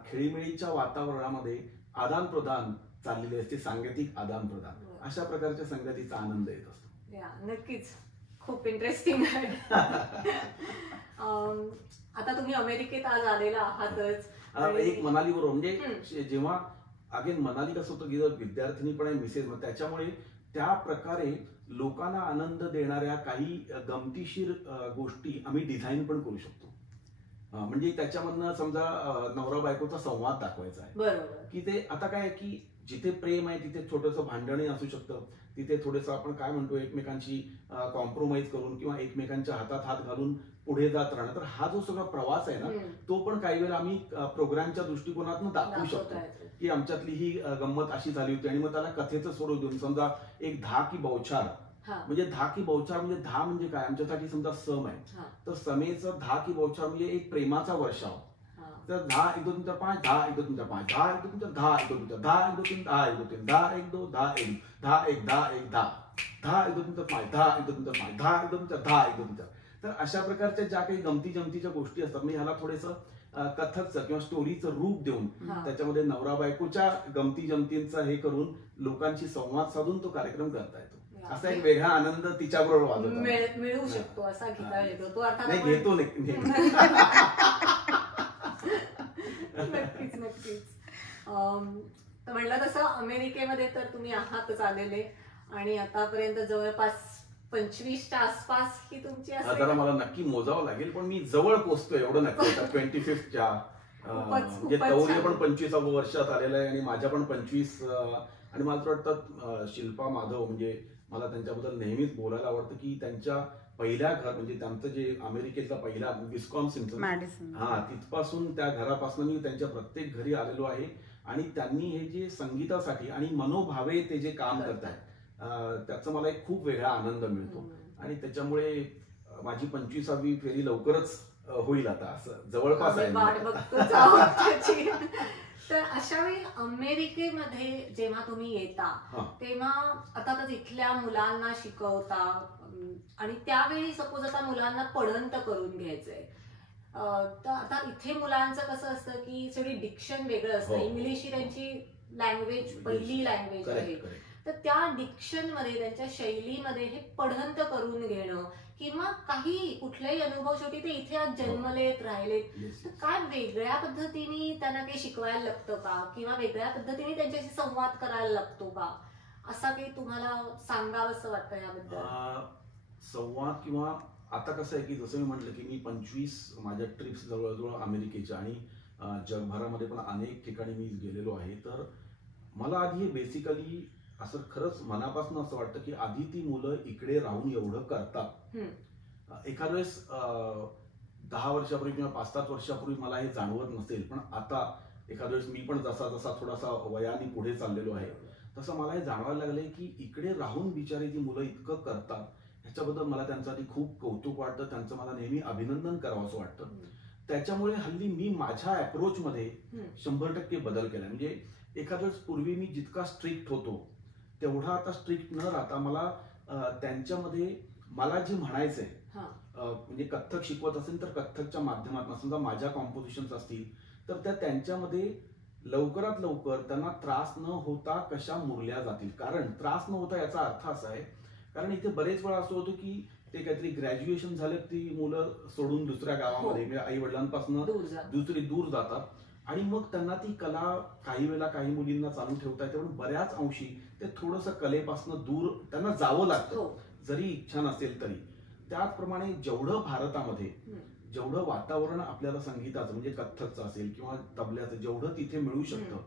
खेळीमेळीच्या वातावरणामध्ये आदान प्रदान चाललेले असते, सांगीतिक आदान प्रदान. अशा प्रकारच्या संगतीचा आनंद येत असतो. नक्कीच खूप इंटरेस्टिंग आहे. आता तुम्ही अमेरिकेत आज आलेला आहातच. एक मनाली बरोबर म्हणजे जेव्हा अगेन मनाली कसं होतं की विद्यार्थिनी पण आहे मिसेस, त्याच्यामुळे त्या प्रकारे लोकांना आनंद देणाऱ्या काही गमतीशीर गोष्टी आम्ही डिझाईन पण करू शकतो. म्हणजे त्याच्यामधनं समजा नवरा बायकोचा संवाद दाखवायचा आहे बरोबर की ते आता काय की जिथे प्रेम आहे तिथे छोटंसं भांडणही असू शकतं. तिथे थोडंसं आपण काय म्हणतो एकमेकांशी कॉम्प्रोमाइज करून किंवा एकमेकांच्या हातात हात घालून पुढे जात राहणं. तर हा जो सगळा प्रवास आहे ना तो पण काही वेळेला आम्ही प्रोग्रामच्या दृष्टिकोनातून दाखवू शकतो की आमच्यातली ही गंमत अशी झाली होती. आणि मग त्याला कथेचं स्वरूप देऊन समजा एक धा की बौछार म्हणजे धा की बौछार म्हणजे धा म्हणजे काय आमच्यासाठी समजा सम आहे तर समेचं धा की बौछार म्हणजे एक प्रेमाचा वर्षाव. तर 10 1 2 3 4 5 10 1 2 3 4 5 10 1 2 3 4 10 1 2 3 4 10 1 2 3 10 1 2 3 10 1 2 10 1 10 1 10 1 10 10 1 2 3 4 5 10 1 2 3 4 5 10 1 2 3 4 10 1 2 3 4. तर अशा प्रकारच्या ज्या काही गमती जमतीच्या गोष्टी असतात म्हणजे ह्याला थोडंसं कथकचं किंवा स्टोरीचं रूप देऊन त्याच्यामध्ये नवरा बायकोच्या गमती जमतींचं हे करून लोकांशी संवाद साधून तो कार्यक्रम करता येतो. असा एक वेगळा आनंद तिच्याबरोबर मिळू शकतो असा घेता येतो. तो अर्थात घेतो नक्कीच नक्कीच. तर म्हणलं तसं अमेरिकेमध्ये तर तुम्ही आहातच आलेले आणि आतापर्यंत जवळपास 25च्या आसपास ही तुमची जरा मला नक्की मोजावं लागेल पण मी जवळ पोहोचतोय एवढं नक्की. 25च्या म्हणजे तौर्य पण 25व्या वर्षात आलेलं आहे आणि माझ्या पण 25. आणि मला वाटतं शिल्पा माधव म्हणजे मला त्यांच्याबद्दल नेहमीच बोलायला आवडतं की त्यांच्या पहिल्या घर म्हणजे त्यांचं जे अमेरिकेतला पहिला विस्कॉन्सिन तिथपासून त्या घरापासून मी त्यांच्या प्रत्येक घरी आलेलो आहे. आणि त्यांनी हे जे संगीतासाठी आणि मनोभावे ते जे काम करतात त्याचा मला एक खूप वेगळा आनंद मिळतो. आणि त्याच्यामुळे माझी 25वी फेरी लवकरच होईल आता असं जवळपास आहे. तर अशा वेळी अमेरिकेमध्ये जेव्हा तुम्ही येता हा. तेव्हा आता तर तिथल्या मुलांना शिकवता आणि त्यावेळी सपोज आता मुलांना पढंत करून घ्यायचंय, तर आता इथे मुलांचं कसं असतं की सगळी डिक्शन वेगळं असतं, हो. इंग्लिश ही त्यांची लँग्वेज पहिली लँग्वेज आहे, तर त्या डिक्शन मध्ये त्यांच्या शैलीमध्ये हे पढंत करून घेणं किंवा काही कुठलाही अनुभव, शेवटी ते इथे आज जन्मलेत राहिलेत, तर काय वेगळ्या पद्धतीने त्यांना काही शिकवायला लागतं का किंवा वेगळ्या पद्धतीने त्यांच्याशी संवाद करायला लागतो का, असा काही तुम्हाला सांगावंसं वाटतं याबद्दल? संवाद किंवा आता कसं आहे की जसं मी म्हटलं की मी 25 माझ्या ट्रिप्स जवळजवळ अमेरिकेच्या आणि जगभरामध्ये पण अनेक ठिकाणी मी गेलेलो आहे. तर मला आधी हे बेसिकली असं खरंच मनापासून असं वाटतं की आधी ती मुलं इकडे राहून एवढं करतात. एखाद्या वेळेस 10 वर्षापूर्वी किंवा 5-7 वर्षापूर्वी मला हे जाणवत नसेल, पण आता एखाद्या वेळेस मी पण जसा जसा थोडासा वयाने पुढे चाललेलो आहे तसं मला हे जाणवायला लागलंय की इकडे राहून बिचारी ती मुलं इतकं करतात, ह्याच्याबद्दल मला त्यांच्यासाठी खूप कौतुक वाटतं, त्यांचं मला नेहमी अभिनंदन करावं असं वाटतं. त्याच्यामुळे हल्ली मी माझ्या अप्रोचमध्ये 100% बदल केलाय. म्हणजे एखाद्या वेळेस पूर्वी मी जितका स्ट्रिक्ट होतो तेवढा आता स्ट्रिक्ट न राहता मला त्यांच्यामध्ये मला जे म्हणायचंय, म्हणजे कथ्थक शिकवत असेल तर कथ्थकच्या माध्यमातून, समजा माझ्या कॉम्पोजिशन्स असतील तर त्या त्यांच्यामध्ये लवकरात लवकर त्यांना त्रास न होता कशा मुरल्या जातील. कारण त्रास न होता याचा अर्थ असा आहे, कारण इथे बरेच वेळा असं होतं की ते काहीतरी ग्रॅज्युएशन झालं ती मुलं सोडून दुसऱ्या गावामध्ये म्हणजे आई वडिलांपासून दूर जातात आणि मग त्यांना ती कला काही वेळेला काही मुलींना चालू ठेवता येते, पण बऱ्याच अंशी ते थोडंसं कलेपासून दूर त्यांना जावं लागतं जरी इच्छा नसेल तरी. त्याचप्रमाणे जेवढं भारतामध्ये जेवढं वातावरण आपल्याला संगीताचं म्हणजे कथ्थकचं असेल किंवा तबल्याचं जेवढं तिथे मिळू शकतं,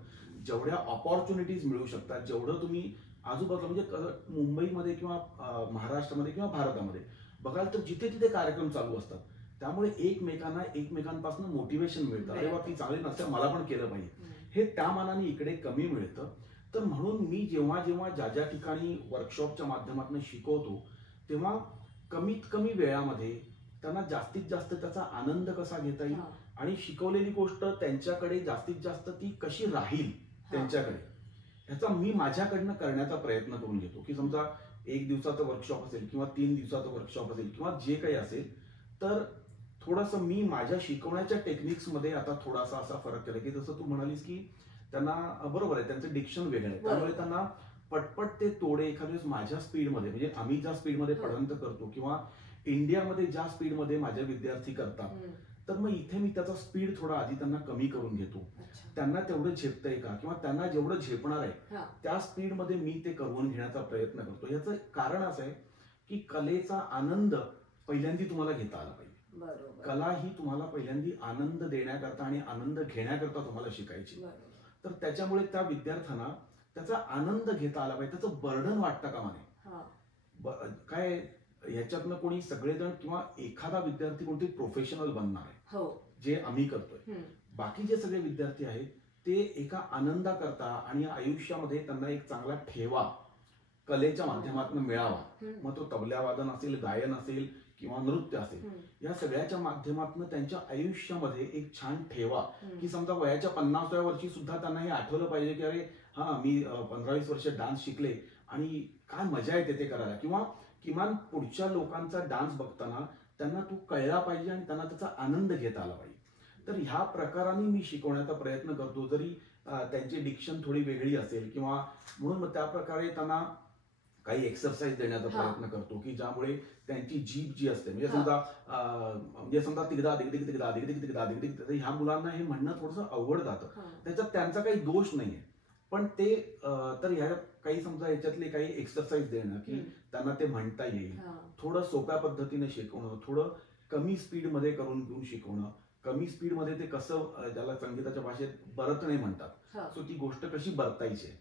जेवढ्या ऑपॉर्च्युनिटीज मिळू शकतात, जेवढं तुम्ही आजूबाजूला म्हणजे मुंबईमध्ये किंवा महाराष्ट्रामध्ये किंवा भारतामध्ये बघाल तर जिथे तिथे कार्यक्रम चालू असतात, त्यामुळे एकमेकांपासून मोटिवेशन मिळतं. अरे वा, ती चांगली नसते, मला पण केलं पाहिजे, हे त्या मानाने इकडे कमी मिळतं. तर म्हणून मी जेव्हा जेव्हा ज्या ज्या ठिकाणी वर्कशॉपच्या माध्यमातून शिकवतो तेव्हा कमीत कमी वेळामध्ये त्यांना जास्तीत जास्त त्याचा आनंद कसा घेता येईल आणि शिकवलेली गोष्ट त्यांच्याकडे जास्तीत जास्त ती कशी राहील त्यांच्याकडे, ह्याचा मी माझ्याकडनं करण्याचा प्रयत्न करून घेतो. की समजा 1 दिवसाचं वर्कशॉप असेल किंवा 3 दिवसाचं वर्कशॉप असेल किंवा जे काही असेल, तर थोडंसं मी माझ्या शिकवण्याच्या टेक्निक्स मध्ये आता थोडासा असा फरक केला की जसं तू म्हणालीस की त्यांना बरोबर आहे, त्यांचं डिक्शन वेगळं आहे, त्यामुळे त्यांना पटपट ते तोडे एखाद्या वेळेस माझ्या स्पीडमध्ये, म्हणजे आम्ही ज्या स्पीडमध्ये पढंत करतो किंवा इंडियामध्ये ज्या स्पीडमध्ये माझे विद्यार्थी करतात, तर मग इथे मी त्याचा स्पीड थोडा आधी त्यांना कमी करून घेतो. त्यांना तेवढं झेपतंय का किंवा त्यांना जेवढं झेपणार आहे त्या स्पीडमध्ये मी ते करून घेण्याचा प्रयत्न करतो. याचं कारण असं आहे की कलेचा आनंद पहिल्यांदा तुम्हाला घेता आला पाहिजे. कला ही तुम्हाला पहिल्यांदा आनंद देण्याकरता आणि आनंद घेण्याकरता तुम्हाला शिकायची. तर त्याच्यामुळे त्या विद्यार्थ्यांना त्याचा आनंद घेता आला पाहिजे, त्याचं बर्डन वाटतं कामा नये. काय ह्याच्यातनं कोणी सगळेजण किंवा एखादा विद्यार्थी कोणती प्रोफेशनल बनणार आहे, जे आम्ही करतोय. बाकी जे सगळे विद्यार्थी आहेत ते एका आनंदाकरता आणि आयुष्यामध्ये त्यांना एक चांगला ठेवा कलेच्या माध्यमातून मिळावा. मग तो तबल्यावादन असेल, गायन असेल किंवा नृत्य असेल, या सगळ्याच्या माध्यमातून त्यांच्या आयुष्यामध्ये एक छान ठेवा, की समजा वयाच्या 50व्या वर्षी सुद्धा त्यांना हे आठवलं पाहिजे की अरे हा, मी 15-20 वर्ष डान्स शिकले आणि काय मजा येते ते करायला, किंवा किमान पुढच्या लोकांचा डान्स बघताना त्यांना तो कळला पाहिजे आणि त्यांना त्याचा आनंद घेता आला पाहिजे. तर ह्या प्रकाराने मी शिकवण्याचा प्रयत्न करतो, जरी त्यांची डिक्शन थोडी वेगळी असेल किंवा म्हणून मग त्या प्रकारे त्यांना काही एक्सरसाइज देण्याचा प्रयत्न करतो की ज्यामुळे त्यांची जीभ जी असते, म्हणजे समजा तिगदा दिगदिग तिगदा दिगदिग तिगदा दिगदिग, ह्या मुलांना हे म्हणणं थोडंसं अवघड जातं. त्याच्यात त्यांचा काही दोष नाहीये, पण ते तर ह्या काही समजा याच्यातले काही एक्सरसाइज देणं की त्यांना ते म्हणता येईल, थोडं सोप्या पद्धतीने शिकवणं, थोडं कमी स्पीड मध्ये करून घेऊन शिकवणं. कमी स्पीड मध्ये ते कसं, ज्याला संगीताच्या भाषेत बरतणे म्हणतात, सो ती गोष्ट कशी बरतायची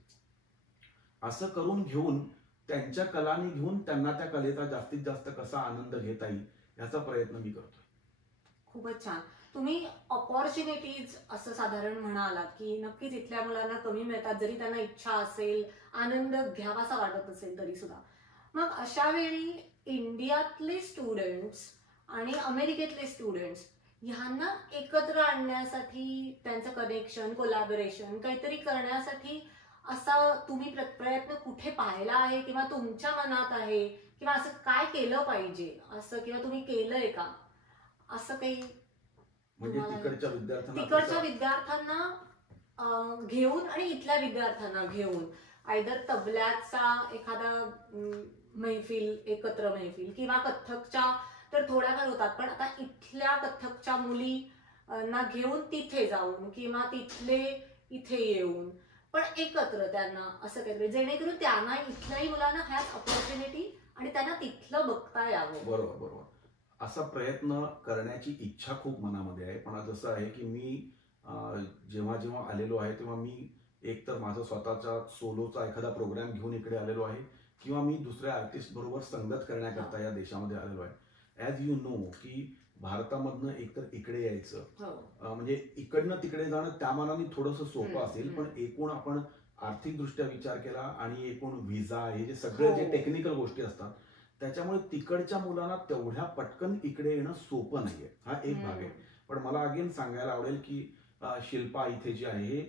असं करून घेऊन त्यांच्या कलानी घेऊन त्यांना त्या कलेचा जास्तीत जास्त कसा आनंद घेता येईल याचा प्रयत्न मी करतोय. खूपच छान. तुम्ही ऑपॉर्च्युनिटीज असं साधारण म्हणालात की नक्कीच इथल्या मुलांना कमी मिळतात, जरी त्यांना इच्छा असेल, आनंद घ्यावासा वाटत असेल तरी सुद्धा. मग अशा वेळी इंडियातले स्टुडंट्स आणि अमेरिकेतले स्टुडंट्स ह्यांना एकत्र आणण्यासाठी त्यांचं कनेक्शन, कोलॅबोरेशन काहीतरी करण्यासाठी असा तुम्ही प्रयत्न कुठे पाहिला आहे किंवा तुमच्या मनात आहे किंवा असं काय केलं पाहिजे असं, किंवा तुम्ही केलंय का असं काही? म्हणजे तिकडच्या तिकडच्या विद्यार्थ्यांना घेऊन आणि इथल्या विद्यार्थ्यांना घेऊन आयदर तबल्याचा एखादा मैफिल, एकत्र मैफिल, किंवा कथ्थकच्या तर थोड्याफार होतात, पण आता इथल्या कथ्थकच्या मुली ना घेऊन तिथे जाऊन किंवा तिथले इथे येऊन पण एकत्र त्यांना असं काहीतरी, जेणेकरून त्यांना इथल्याही मुलांना ह्याच ऑपॉर्च्युनिटी आणि त्यांना तिथलं बघता यावं. बरोबर बरोबर. असा प्रयत्न करण्याची इच्छा खूप मनामध्ये आहे. पण जसं आहे की मी जेव्हा जेव्हा आलेलो आहे तेव्हा मी एक तर माझा स्वतःचा सोलोचा एखादा प्रोग्राम घेऊन इकडे आलेलो आहे, किंवा मी दुसऱ्या आर्टिस्ट बरोबर संगत करण्याकरता या देशामध्ये आलेलो आहे. ॲज यू नो की भारतामधनं एकतर इकडे यायचं म्हणजे इकडनं तिकडे जाणं त्या मानाने थोडंसं सोपं असेल, पण एकूण आपण आर्थिकदृष्ट्या विचार केला आणि एकूण व्हिसा हे जे सगळे जे टेक्निकल गोष्टी असतात त्याच्यामुळे तिकडच्या मुलांना तेवढ्या पटकन इकडे येणं सोपं नाहीये. हा एक भाग आहे. पण मला अगेन सांगायला आवडेल की शिल्पा इथे जी आहे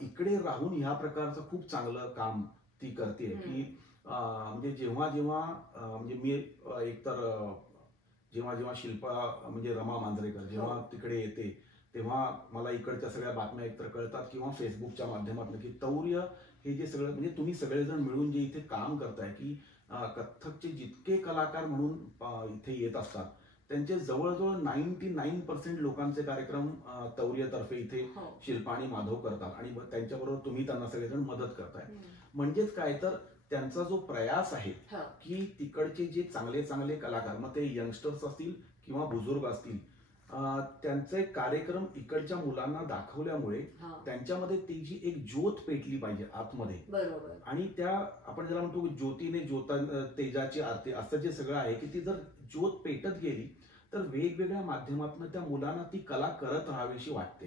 इकडे राहून ह्या प्रकारचं खूप चांगलं काम ती करते की म्हणजे जेव्हा जेव्हा म्हणजे मी एकतर जेव्हा जेव्हा शिल्पा म्हणजे रमा मांजरेकर जेव्हा तिकडे येते तेव्हा मला इकडच्या सगळ्या बातम्या एकतर कळतात किंवा फेसबुकच्या माध्यमातून की तौर्य हे जे सगळं म्हणजे तुम्ही सगळेजण मिळून जे इथे काम करताय की कथ्थकचे जितके कलाकार म्हणून इथे येत असतात त्यांचे जवळजवळ 99% लोकांचे कार्यक्रम तौर्यतर्फे इथे शिल्पा आणि माधव करतात आणि त्यांच्याबरोबर तुम्ही त्यांना सगळेजण मदत करताय. म्हणजेच काय तर त्यांचा जो प्रयास आहे की तिकडचे जे चांगले चांगले कलाकार, मग ते यंगस्टर्स असतील किंवा बुजुर्ग असतील, त्यांचे कार्यक्रम इकडच्या मुलांना दाखवल्यामुळे त्यांच्यामध्ये ती जी एक ज्योत पेटली पाहिजे आतमध्ये. बरोबर. आणि त्या आपण ज्याला म्हणतो ज्योतीने तेजाची आरती असं जे सगळं आहे की ती जर ज्योत पेटत गेली तर वेगवेगळ्या माध्यमातून त्या मुलांना ती कला करत राहावीशी वाटते,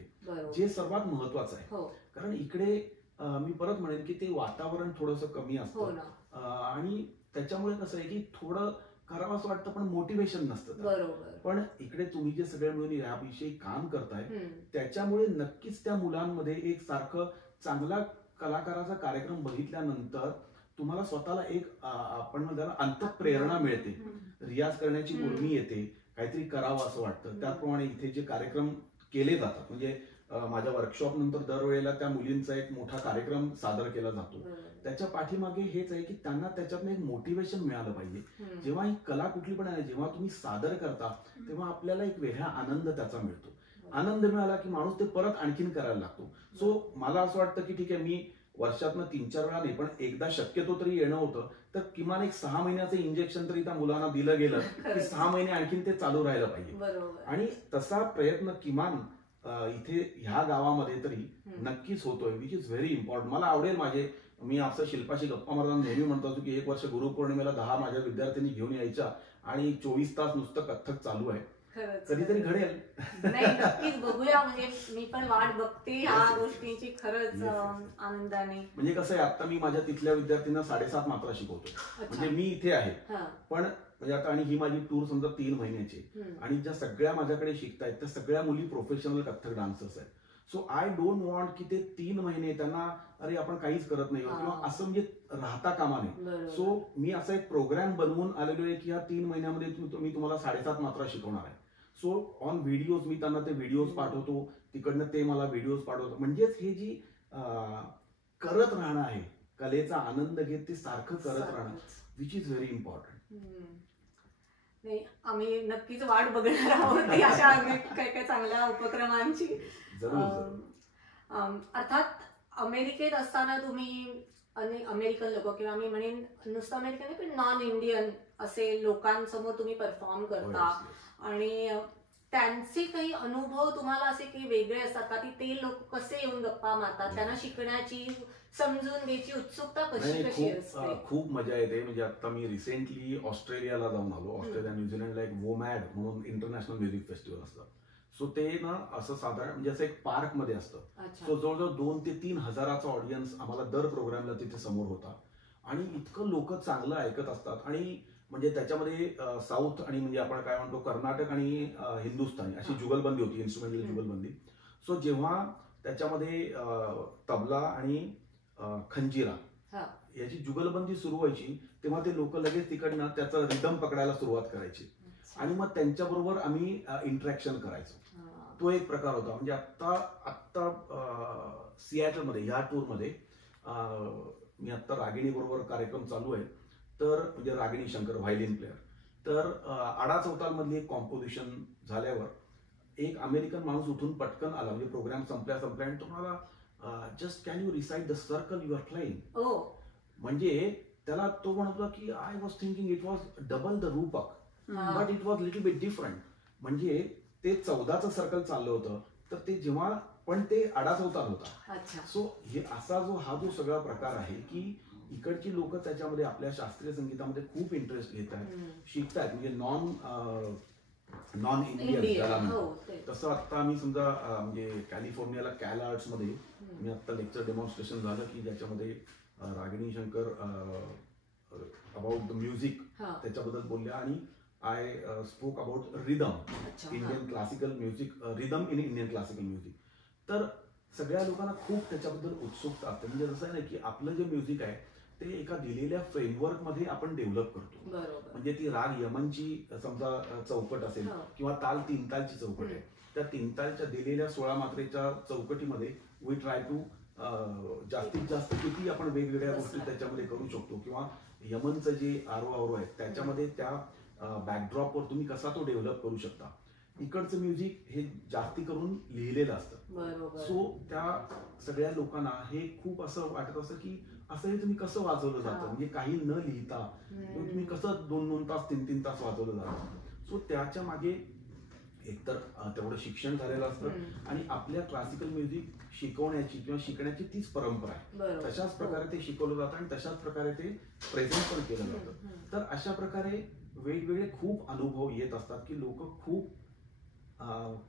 जे सर्वात महत्वाचं आहे. कारण इकडे मी परत म्हणेन की ते वातावरण थोडंसं कमी असतं आणि त्याच्यामुळे कसं आहे की थोडं करावं असं वाटतं पण मोटिवेशन नसतं. पण इकडे तुम्ही जे सगळे मिळून याविषयी काम करताय त्याच्यामुळे नक्कीच त्या मुलांमध्ये एक सारखं चांगला कलाकाराचा कार्यक्रम बघितल्यानंतर तुम्हाला स्वतःला एक आपण त्याला अंतःप्रेरणा मिळते, रियाज करण्याची उर्मी येते, काहीतरी करावं असं वाटतं. त्याप्रमाणे इथे जे कार्यक्रम केले जातात म्हणजे माझ्या वर्कशॉप नंतर दरवेळेला त्या मुलींचा एक मोठा कार्यक्रम सादर केला जातो. त्याच्या पाठीमागे हेच आहे की त्यांना त्याच्यातनं एक मोटिवेशन मिळालं पाहिजे. जेव्हा ही कला कुठली पण आहे जेव्हा तुम्ही सादर करता तेव्हा आपल्याला एक वेगळा आनंद त्याचा मिळतो. आनंद मिळाला की माणूस ते परत आणखीन करायला लागतो. सो मला असं वाटतं की ठीक आहे मी वर्षातनं 3-4 वेळा नाही पण एकदा शक्यतो तरी येणं होतं तर किमान एक 6 महिन्याचं इंजेक्शन तरी त्या मुलांना दिलं गेलं की 6 महिने आणखीन ते चालू राहिलं पाहिजे. आणि तसा प्रयत्न किमान इथे ह्या गावामध्ये तरी नक्कीच होतोय, विच इज व्हेरी इम्पॉर्टंट. मला आवडेल मी असं शिल्पाशी गप्पा मारताना नेहमी म्हणतो की एक वर्ष गुरुपौर्णिमेला 10 माझ्या विद्यार्थ्यांनी घेऊन यायच्या आणि 24 तास नुसतं कथ्थक चालू आहे. कधीतरी घडेल. नाही नक्कीच बघूया. म्हणजे मी पण वाट बघते ह्या गोष्टींची खरंच आनंदाने. म्हणजे कसं आहे आता मी माझ्या तिथल्या विद्यार्थ्यांना 7.5 मात्रा शिकवतो. म्हणजे मी इथे आहे पण म्हणजे आता आणि ही माझी टूर समजा 3 महिन्याची आणि ज्या सगळ्या माझ्याकडे शिकतायत त्या सगळ्या मुली प्रोफेशनल कथ्थक डान्सर्स आहेत. सो आय डोंट वॉन्ट की ते 3 महिने त्यांना अरे आपण काहीच करत नाही किंवा असं म्हणजे राहता कामा नये. सो मी असा एक प्रोग्राम बनवून आलेलो आहे की ह्या 3 महिन्यामध्ये मी तुम्हाला 7.5 मात्रा शिकवणार आहे. सो ऑन व्हिडिओज मी त्यांना ते व्हिडिओज पाठवतो, तिकडनं ते मला व्हिडिओज पाठवतो. म्हणजेच हे जी करत राहणं आहे, कलेचा आनंद घेत ते सारखं करत राहणं, विच इज व्हेरी इम्पॉर्टंट. नाही आम्ही नक्कीच वाट बघणार आहोत अशा अनेक काही काही चांगल्या उपक्रमांची. अर्थात अमेरिकेत असताना तुम्ही अमेरिकन लोक किंवा मी म्हणेन नुसतं अमेरिकन पण नॉन इंडियन असे लोकांसमोर तुम्ही परफॉर्म करता आणि त्यांचे काही अनुभव तुम्हाला असे काही वेगळे असतात का की ते लोक कसे येऊन गप्पा मारतात, त्यांना शिकण्याची समजून घ्यायची उत्सुकता कशी असते? खूप मजा येते. म्हणजे आता मी रिसेंटली ऑस्ट्रेलियाला जाऊन आलो. ऑस्ट्रेलिया न्यूझीलंडला एक वोमॅड म्हणून इंटरनॅशनल म्युझिक फेस्टिवल असतं. सो ते ना असं साधारण म्हणजे असं एक पार्क मध्ये असतं. सो जवळजवळ 2,000 ते 3,000 ऑडियन्स आम्हाला दर प्रोग्रामला तिथे समोर होता आणि इतकं लोक चांगलं ऐकत असतात. आणि म्हणजे त्याच्यामध्ये साऊथ आणि म्हणजे आपण काय म्हणतो कर्नाटक आणि हिंदुस्थानी अशी जुगलबंदी होती, इन्स्ट्रुमेंटल जुगलबंदी. सो जेव्हा त्याच्यामध्ये तबला आणि खंजिरा याची जुगलबंदी सुरू व्हायची तेव्हा ते लोक लगेच तिकडनं त्याचा रिदम पकडायला सुरुवात करायची आणि मग त्यांच्याबरोबर आम्ही इंटरॅक्शन करायचो. तो एक प्रकार होता. म्हणजे आत्ता सिॲटलमध्ये ह्या टूरमध्ये मी आत्ता रागिणी बरोबर कार्यक्रम चालू आहे. तर म्हणजे रागिणी शंकर व्हायलिन प्लेअर. तर आडा चौतालमधली एक कॉम्पोजिशन झाल्यावर एक अमेरिकन माणूस उठून पटकन आला, म्हणजे प्रोग्राम संपल्या आणि तो म्हणाला, just can you recite the circle you are playing. म्हणजे त्याला तो म्हणतो की I was thinking it was double the Rupak but it was little bit different. म्हणजे ते 14चं सर्कल चाललं होतं. तर ते जेव्हा पण ते आडा चौताल होता. सो हे असा हा जो सगळा प्रकार आहे की इकडची लोक त्याच्यामध्ये आपल्या शास्त्रीय संगीतामध्ये खूप इंटरेस्ट घेत आहेत, शिकतायत. म्हणजे नॉन इंडियन ज्याला म्हणतो तसं. आता आम्ही समजा म्हणजे कॅलिफोर्नियाला कॅल आर्ट्स मध्ये मी आता लेक्चर डेमॉन्स्ट्रेशन झालं की ज्याच्यामध्ये रागिणी शंकर अबाउट द म्युझिक त्याच्याबद्दल बोलल्या आणि I spoke about rhythm, Indian classical music, rhythm in Indian classical music. तर सगळ्या लोकांना खूप त्याच्याबद्दल उत्सुकता असते. म्हणजे जसं आहे ना की आपलं जे म्युझिक आहे ते एका दिलेल्या फ्रेमवर्क मध्ये आपण डेव्हलप करतो. म्हणजे ती राग यमनची समजा चौकट असेल किंवा ताल 3 तालची चौकट आहे, त्या 3 तालच्या दिलेल्या 16 मात्रेच्या चौकटीमध्ये वी ट्राय टू जास्तीत जास्त किती आपण वेगवेगळ्या गोष्टी त्याच्यामध्ये करू शकतो. किंवा यमनचं जे आरो आहे त्याच्यामध्ये त्या बॅकड्रॉपवर तुम्ही कसा तो डेव्हलप करू शकता. इकडचं म्युझिक हे जास्ती करून लिहिलेलं असतं. सो त्या सगळ्या लोकांना हे खूप असं वाटत असतं की असं हे तुम्ही कसं वाजवलं जातं, म्हणजे काही न लिहिता तुम्ही कसं 2-2 तास 3-3 तास वाजवलं जातं. सो त्याच्या मागे एकतर तेवढं शिक्षण झालेलं असतं आणि आपल्या क्लासिकल म्युझिक शिकवण्याची किंवा शिकण्याची तीच परंपरा आहे. तशाच प्रकारे ते शिकवलं जातं आणि तशाच प्रकारे ते प्रेझेंट पण केलं जातं. तर अशा प्रकारे वेगवेगळे खूप अनुभव येत असतात की लोक खूप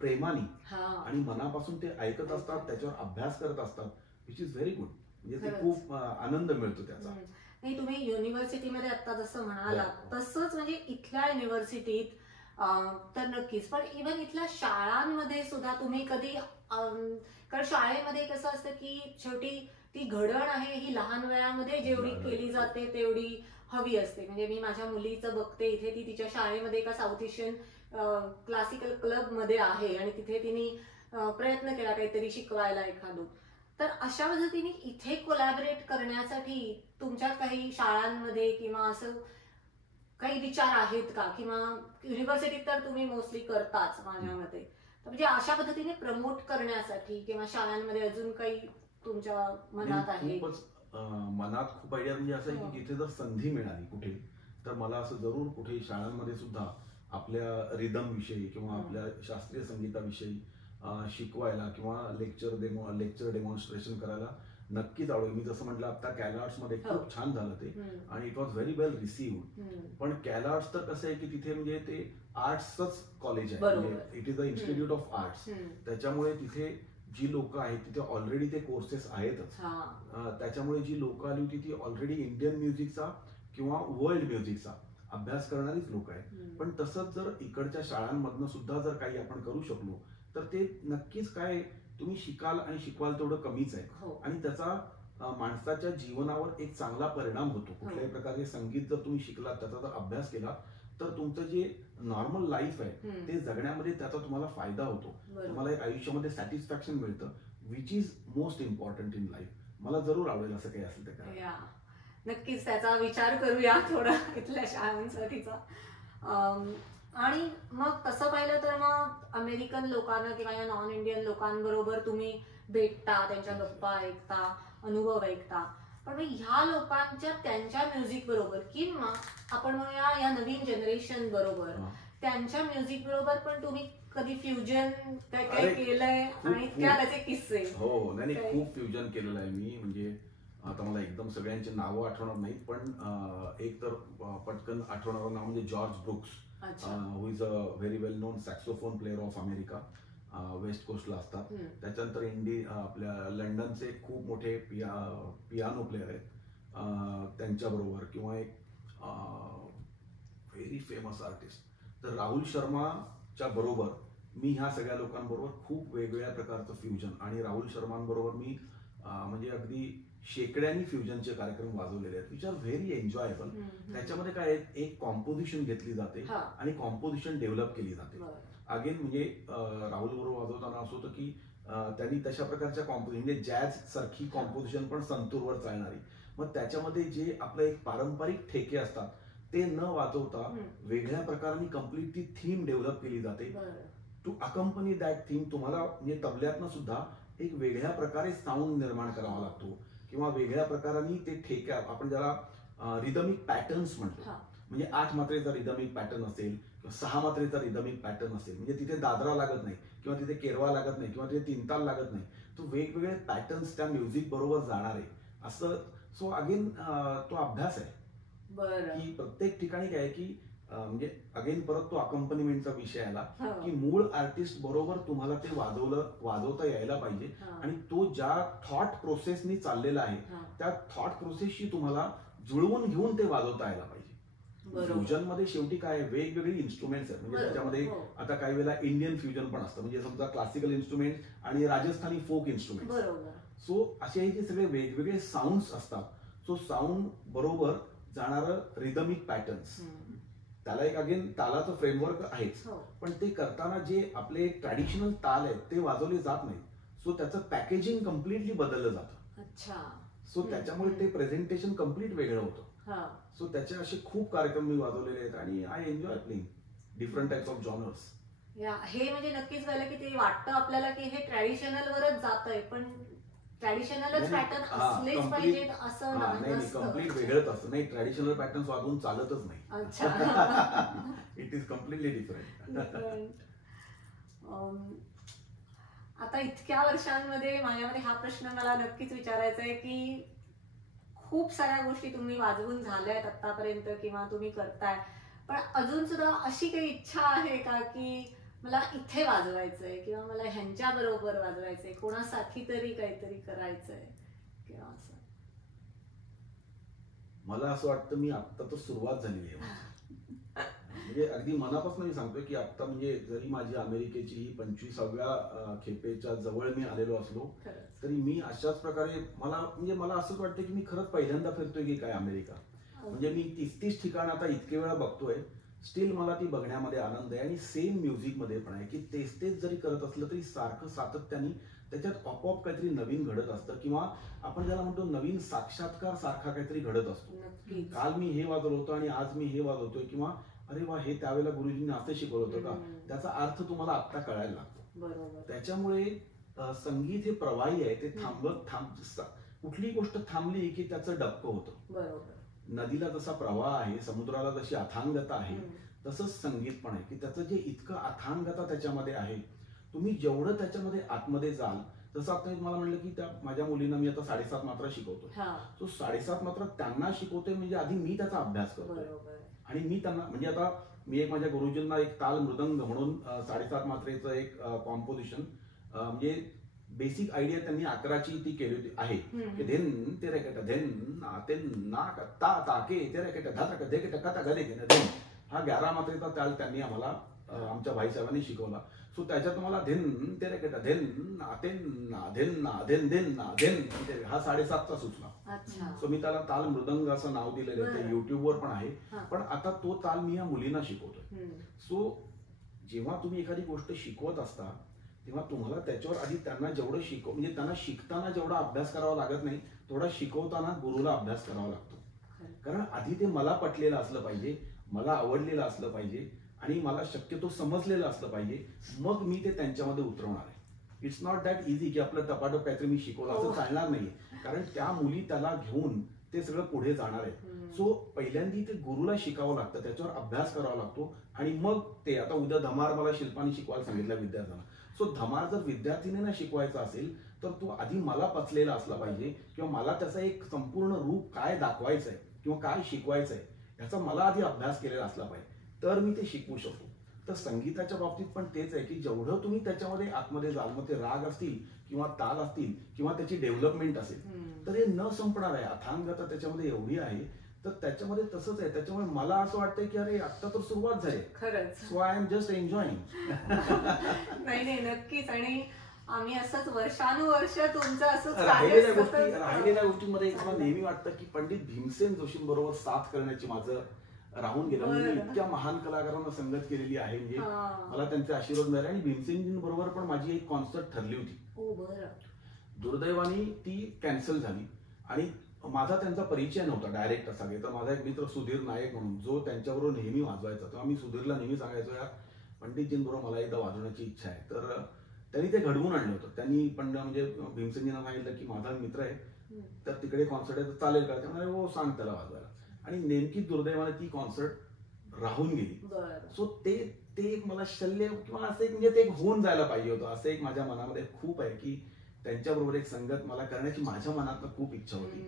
प्रेमाने आणि मनापासून ते ऐकत असतात, त्याच्यावर अभ्यास करत असतात, विच इज व्हेरी गुड. म्हणजे ते खूप आनंद मिळतो त्याचा. नाही, तुम्ही युनिव्हर्सिटीमध्ये आता जसं म्हणालात तसंच म्हणजे इथल्या युनिव्हर्सिटीत तर नक्कीच, पण इव्हन इथल्या शाळांमध्ये सुद्धा तुम्ही कधी, कारण शाळेमध्ये कसं असतं की शेवटी ती घडण आहे ही लहान वयामध्ये जेवढी केली जाते तेवढी हवी असते. म्हणजे मी माझ्या मुलीचं बघते इथे, ती तिच्या शाळेमध्ये एका साऊथ एशियन क्लासिकल क्लब मध्ये आहे आणि तिथे तिने प्रयत्न केला काहीतरी शिकवायला एखादं. तर अशा पद्धतीने इथे कोलॅबरेट करण्यासाठी तुमच्या काही शाळांमध्ये किंवा असं काही विचार आहेत का? किंवा युनिव्हर्सिटीत तर तुम्ही मोस्टली करताच माझ्या मते, तर म्हणजे अशा पद्धतीने प्रमोट करण्यासाठी किंवा शाळांमध्ये अजून काही तुमच्या मनात आहे? मनात खूप आयडिया. म्हणजे असं आहे की जिथे जर संधी मिळाली कुठे, तर मला असं जरूर कुठे शाळांमध्ये सुद्धा आपल्या रिदम विषयी किंवा आपल्या शास्त्रीय संगीताविषयी शिकवायला किंवा लेक्चर डेमॉन्स्ट्रेशन करायला नक्कीच आवडेल. मी जसं म्हटलं आता कॅल आर्ट्स मध्ये खूप छान झालं ते आणि it was very well received. पण कॅल आर्ट्स तर कसं आहे की तिथे म्हणजे ते आर्ट्सच कॉलेज आहे, म्हणजे it is the institute of arts. त्याच्यामुळे तिथे जी लोक आहेत तिथे ऑलरेडी ते कोर्सेस आहेतच. त्याच्यामुळे जी लोक आली होती ती ऑलरेडी इंडियन म्युझिकचा किंवा वर्ल्ड म्युझिकचा अभ्यास करणारीच लोक आहेत. पण तसंच जर इकडच्या शाळांमधनं सुद्धा जर काही आपण करू शकलो तर ते नक्कीच काय तुम्ही शिकाल आणि शिकवाल तेवढं कमीच आहे. आणि त्याचा माणसाच्या जीवनावर एक चांगला परिणाम होतो. कुठल्याही प्रकारे संगीत जर तुम्ही शिकलात, त्याचा जर अभ्यास केला तर तुमचं जे नॉर्मल लाईफ आहे ते जगण्यामध्ये त्याचा तुम्हाला फायदा होतो. तुम्हाला एक आयुष्यामध्ये सॅटिस्फॅक्शन मिळतं, which is most important in life. मला जरूर आवडेल असं काही असेल तर काय. नक्कीच त्याचा विचार करूया थोडा इथल्या शाळांसाठीचा. आणि मग तसं पाहिलं तर मग अमेरिकन लोकांना किंवा या नॉन इंडियन लोकांबरोबर तुम्ही भेटता, त्यांच्या गप्पा ऐकता, अनुभव ऐकता, पण मग ह्या लोकांच्या त्यांच्या म्युझिक बरोबर किंवा आपण म्हणूया या नवीन जनरेशन बरोबर त्यांच्या म्युझिक बरोबर पण तुम्ही कधी फ्युजन काय केलंय आणि त्याचे किस्से? हो, नाही खूप फ्युजन केलेलं आहे मी. म्हणजे आता मला एकदम सगळ्यांची नावं आठवणार नाहीत, पण एक तर पटकन आठवणारं नाव म्हणजे George Brooks, who is a very well known saxophone player of America, west कोस्टला असतात. त्याच्यानंतर आपल्या लंडनचे खूप मोठे पियानो प्लेअर आहेत त्यांच्याबरोबर किंवा एक व्हेरी फेमस आर्टिस्ट तर राहुल शर्माच्या बरोबर मी ह्या सगळ्या लोकांबरोबर खूप वेगवेगळ्या प्रकारचं फ्युजन आणि राहुल शर्मांबरोबर मी म्हणजे अगदी शेकड्यांनी फ्युजनचे कार्यक्रम वाजवलेले आहेत विच आर व्हेरी एन्जॉयबल. त्याच्यामध्ये काय आहे, एक कॉम्पोजिशन घेतली जाते आणि कॉम्पोजिशन डेव्हलप केली जाते. अगेन म्हणजे राहुल बरोबर वाजवताना असं होतं की त्यांनी तशा प्रकारच्या कॉम्पोजिशन म्हणजे जॅझ सारखी कॉम्पोजिशन पण संतूरवर चालणारी. मग त्याच्यामध्ये जे आपलं एक पारंपरिक ठेके असतात ते न वाजवता वेगळ्या प्रकाराने कम्प्लीट ती थीम डेव्हलप केली जाते. टू अकंपनी दॅट थीम तुम्हाला म्हणजे तबल्यातनं सुद्धा एक वेगळ्या प्रकारे साऊंड निर्माण करावा लागतो किंवा वेगळ्या प्रकाराने ते ठेक्या आपण ज्याला रिदमिक पॅटर्न्स म्हणतो. म्हणजे 8 मात्रेचा रिदमिक पॅटर्न असेल किंवा 6 मात्रेचा रिदमिक पॅटर्न असेल म्हणजे तिथे दादरा लागत नाही किंवा तिथे केरवा लागत नाही किंवा तिथे 3 ताल लागत नाही. तो वेगवेगळे पॅटर्न्स त्या म्युझिक बरोबर जाणार आहे असं. सो अगेन तो अभ्यास आहे की प्रत्येक ठिकाणी काय की म्हणजे अगेन परत तो अकंपनिमेंटचा विषय आला की मूळ आर्टिस्ट बरोबर तुम्हाला ते वाजवता यायला पाहिजे आणि तो ज्या थॉट प्रोसेसनी चाललेला आहे त्या थॉट प्रोसेसशी तुम्हाला जुळवून घेऊन ते वाजवता यायला पाहिजे. फ्युजन मध्ये शेवटी काय वेगवेगळी इन्स्ट्रुमेंट्स आहेत म्हणजे त्याच्यामध्ये आता काही वेळेला इंडियन फ्युजन पण असतं म्हणजे समजा क्लासिकल इन्स्ट्रुमेंट आणि राजस्थानी फोक इन्स्ट्रुमेंट. सो असे जे सगळे वेगवेगळे साऊंड्स असतात. सो साऊंड बरोबर जाणारं रिदमिक पॅटर्न्स त्याला एक अगेन तालाचं फ्रेमवर्क आहेच पण ते करताना जे आपले ट्रॅडिशनल ताल आहेत ते वाजवले जात नाहीत. सो त्याचं पॅकेजिंग कम्प्लिटली बदललं जातं. सो त्याच्यामुळे ते प्रेझेंटेशन कम्प्लीट वेगळं होतं. सो त्याचे असे खूप कार्यक्रम मी वाजवलेले आहेत आणि I enjoy playing different types of genres. हे म्हणजे नक्कीच कळलं की ते वाटतं आपल्याला की हे ट्रॅडिशनल वरच जातंय पण ट्रॅडिशनलच पॅटर्न असलेच पाहिजेत असं नाही. कम्प्लीट वेगळंच असतं. नाही ट्रॅडिशनल पॅटर्न वाजवून चालतच नाही. It is completely different. आता इतक्या वर्षांमध्ये माझ्यामध्ये हा प्रश्न मला नक्कीच विचारायचा आहे की खूप साऱ्या गोष्टी तुम्ही वाजवून झाल्यात आतापर्यंत किंवा तुम्ही करताय पण अजून सुद्धा अशी काही इच्छा आहे का की मला इथे वाजवायचंय किंवा मला ह्यांच्या बरोबर वाजवायचंय कोणासाठी तरी काहीतरी करायचंय किंवा असं? मला असं वाटतं मी आता तर सुरुवात झालेली आहे म्हणजे अगदी मनापासून मी सांगतोय की आता म्हणजे जरी माझी अमेरिकेची ही 25व्या खेपेच्या जवळ मी आलेलो असलो तरी मी अशाच प्रकारे मला असंच वाटतं की मी खरंच पहिल्यांदा फिरतोय की काय अमेरिका. म्हणजे मी 30 ठिकाण आता इतके वेळा बघतोय स्टील मला ती बघण्यामध्ये आनंद आहे आणि सेम म्युझिक मध्ये पण आहे की तेच जरी करत असलं तरी सारखं सातत्याने त्याच्यात आपोआप काहीतरी नवीन घडत असतं किंवा आपण ज्याला म्हणतो नवीन साक्षात्कार सारखा काहीतरी घडत असतो. काल मी हे वाजवलं होतं आणि आज मी हे वाजवतोय किंवा अरे वा हे त्यावेळेला गुरुजींनी असं शिकवलं होतं का त्याचा अर्थ तुम्हाला आता कळायला लागतो. त्याच्यामुळे संगीत हे प्रवाही आहे ते कुठली गोष्ट थांबली की त्याचं डबकं होतं. नदीला जसा प्रवाह आहे समुद्राला जशी अथांगता आहे तसंच संगीत पण आहे की त्याचं जे इतकं अथांगता त्याच्यामध्ये आहे तुम्ही जेवढं त्याच्यामध्ये आतमध्ये जाल जसं आता मला म्हणलं की त्या माझ्या मुलींना मी आता 7.5 मात्रा शिकवतो. तो 7.5 मात्रा त्यांना शिकवतोय म्हणजे आधी मी त्याचा अभ्यास करतोय आणि मी त्यांना म्हणजे आता मी एक माझ्या गुरुजींना एक ताल मृदंग म्हणून 7.5 मात्रेचं एक कॉम्पोजिशन म्हणजे बेसिक आयडिया त्यांनी 11ची ती केली होती आहे की धेन ते रेकेट धेन ना ते ना ता ताके ते रेकेट धातक धेकेट कथा गदे धेन हा 11 मात्रेचा ताल त्यांनी आम्हाला आमच्या भाईसाहेबांनी शिकवला. सो त्याच्यात मला धेन ते रेकेट धेन ना ते ना धेन ना धेन धेन ना धेन हा 7.5चा सुचला. सो मी त्याला ताल मृदंग असं नाव दिलेलं आहे ते युट्यूबवर पण आहे पण आता तो ताल मी या मुलींना शिकवतोय. सो जेव्हा तुम्ही एखादी गोष्ट शिकवत असता तेव्हा तुम्हाला त्याच्यावर आधी त्यांना जेवढं म्हणजे त्यांना शिकताना जेवढा अभ्यास करावा लागत नाही तेवढा शिकवताना गुरुला अभ्यास करावा लागतो. कारण आधी ते मला पटलेलं असलं पाहिजे मला आवडलेलं असलं पाहिजे आणि मला शक्यतो समजलेलं असलं पाहिजे मग मी ते त्यांच्यामध्ये उतरवणार आहे. इट्स नॉट दॅट इझी की आपलं टपाटप काहीतरी मी शिकवलं असं चालणार नाही कारण त्या मुली त्याला घेऊन ते सगळं पुढे जाणार आहेत. सो पहिल्यांदा ते गुरुला शिकावं लागतं त्याच्यावर अभ्यास करावा लागतो आणि मग ते आता उद्या धमार मला शिल्पाने शिकवायला सांगितलं विद्यार्थ्यांना. सो धमार जर विद्यार्थिनींना शिकवायचा असेल तर तो आधी मला पचलेला असला पाहिजे किंवा मला त्याचा एक संपूर्ण रूप काय दाखवायचं आहे किंवा काय शिकवायचं आहे याचा मला आधी अभ्यास केलेला असला पाहिजे तर मी ते शिकवू शकतो. तर संगीताच्या बाबतीत पण तेच आहे की जेवढं तुम्ही त्याच्यामध्ये आतमध्ये जाल, मग ते राग असतील किंवा ताल असतील किंवा त्याची डेव्हलपमेंट असेल, तर हे न संपणार आहे. अथांगता त्याच्यामध्ये एवढी आहे. तर त्याच्यामध्ये तसंच आहे. त्याच्यामुळे मला असं वाटतंय की अरे आता तर सुरुवात झाली, खरंच. So I am just enjoying. नाही नाही, नक्कीच. आणि आम्ही असंच वर्षानुवर्ष तुमचं असंच राहिलेल्या गोष्टींमध्ये मला नेहमी वाटतं की पंडित भीमसेन जोशींबरोबर साथ करण्याची माझं राहून गेलं. म्हणजे मी इतक्या महान कलाकारांना संगत केलेली आहे, म्हणजे मला त्यांचे आशीर्वाद मिळाले. आणि भीमसेनजींबरोबर पण माझी एक कॉन्सर्ट ठरली होती. दुर्दैवाने ती कॅन्सल झाली आणि माझा त्यांचा परिचय नव्हता डायरेक्ट असा. तर माझा एक मित्र सुधीर नायक म्हणून, जो त्यांच्याबरोबर नेहमी वाजवायचा, तेव्हा मी सुधीरला नेहमी सांगायचो, यार पंडितजींबरोबर मला एकदा वाजवण्याची इच्छा आहे. तर त्यांनी ते घडवून आणलं होतं. त्यांनी पण म्हणजे भीमसेनजींना सांगितलं की माझा मित्र आहे, तर तिकडे कॉन्सर्ट आहे, तर चालेल का? ते म्हणाले हो सांग त्याला वाजवायला. आणि नेमकी दुर्दैवाने ती कॉन्सर्ट राहून गेली. सो ते एक मला शल्य किंवा असं एक म्हणजे ते एक होऊन जायला पाहिजे होतं, असं एक माझ्या मनामध्ये खूप आहे की त्यांच्याबरोबर एक संगत मला करण्याची माझ्या मनात खूप इच्छा होती.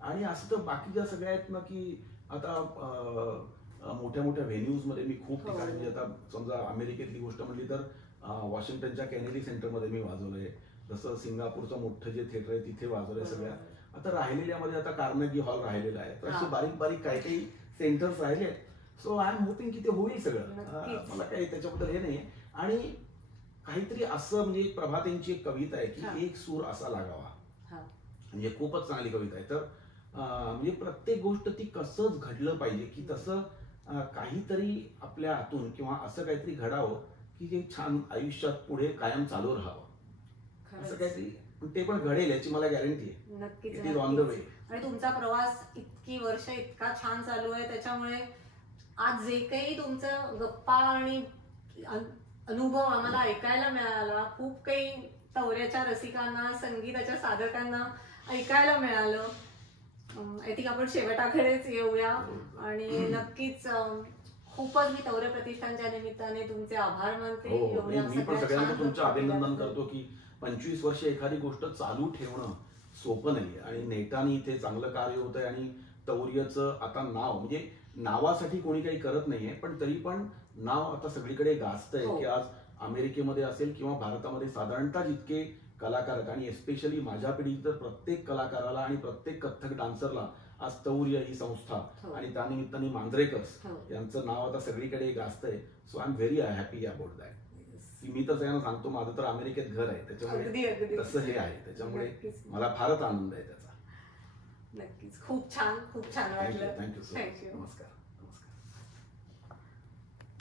आणि असं तर बाकीच्या सगळ्या आहेत ना की आता मोठ्या मोठ्या व्हेन्यूज मध्ये मी खूप ठिकाणी, म्हणजे आता समजा अमेरिकेतली गोष्ट म्हणली तर वॉशिंग्टनच्या केनेडी सेंटरमध्ये मी वाजवलंय, जसं सिंगापूरचं मोठं जे थिएटर आहे तिथे वाजवलंय सगळ्या. आता राहिलेल्यामध्ये आता कार्नेगी हॉल राहिलेला आहे, तर असे बारीक बारीक काही काही सेंटर्स राहिले. सो आय एम होपिंग की ते होईल सगळं. मला काही त्याच्याबद्दल हे नाही. आणि काहीतरी असं म्हणजे प्रभातेंची एक कविता आहे की एक सूर असा लागावा, म्हणजे खूपच चांगली कविता आहे. तर म्हणजे प्रत्येक गोष्ट ती कसंच घडलं पाहिजे की तसं काहीतरी आपल्या हातून किंवा असं काहीतरी घडावं की जे छान आयुष्यात पुढे कायम चालू राहावं, असं काहीतरी. ते पण घडेल याची मला गॅरंटी आहे. नक्कीच. It is on the way. आणि तुमचा प्रवास इतकी वर्ष इतका छान चालू आहे, त्याच्यामुळे आज जे काही तुमचं गप्पा आणि अनुभव आम्हाला ऐकायला मिळाला, खूप काही तवऱ्याच्या रसिकांना, संगीताच्या साधकांना ऐकायला मिळालं. आय थिंक आपण शेवटाकडेच येऊया. आणि नक्कीच खूपच मी तवरे प्रतिष्ठानच्या निमित्ताने तुमचे आभार मानते. मी पण सगळ्यांचं तुमचं अभिनंदन करतो की 25 वर्ष एखादी गोष्ट चालू ठेवणं सोपं नाहीये. आणि नेटाने इथे चांगलं कार्य होत आहे. आणि तौर्याचं आता नाव, म्हणजे नावासाठी कोणी काही करत नाहीये, पण तरी पण नाव आता सगळीकडे गाजतंय की आज अमेरिकेमध्ये असेल किंवा भारतामध्ये साधारणतः जितके कलाकार आहेत, आणि एस्पेशली माझ्या पिढीत तर प्रत्येक कलाकाराला आणि प्रत्येक कथ्थक डान्सरला आज तौर्य ही संस्था आणि त्यानिमित्ताने मांजरेकर्स यांचं नाव आता सगळीकडे गाजतंय. So I am very happy about that. मी तर सगळ्यांना सांगतो, माझं तर अमेरिकेत घर आहे, त्याच्यामुळे तसं हे आहे, त्याच्यामुळे मला फारच आनंद आहे त्याचा. नक्कीच. खूप छान वाटलं. Thank you so much. नमस्कार.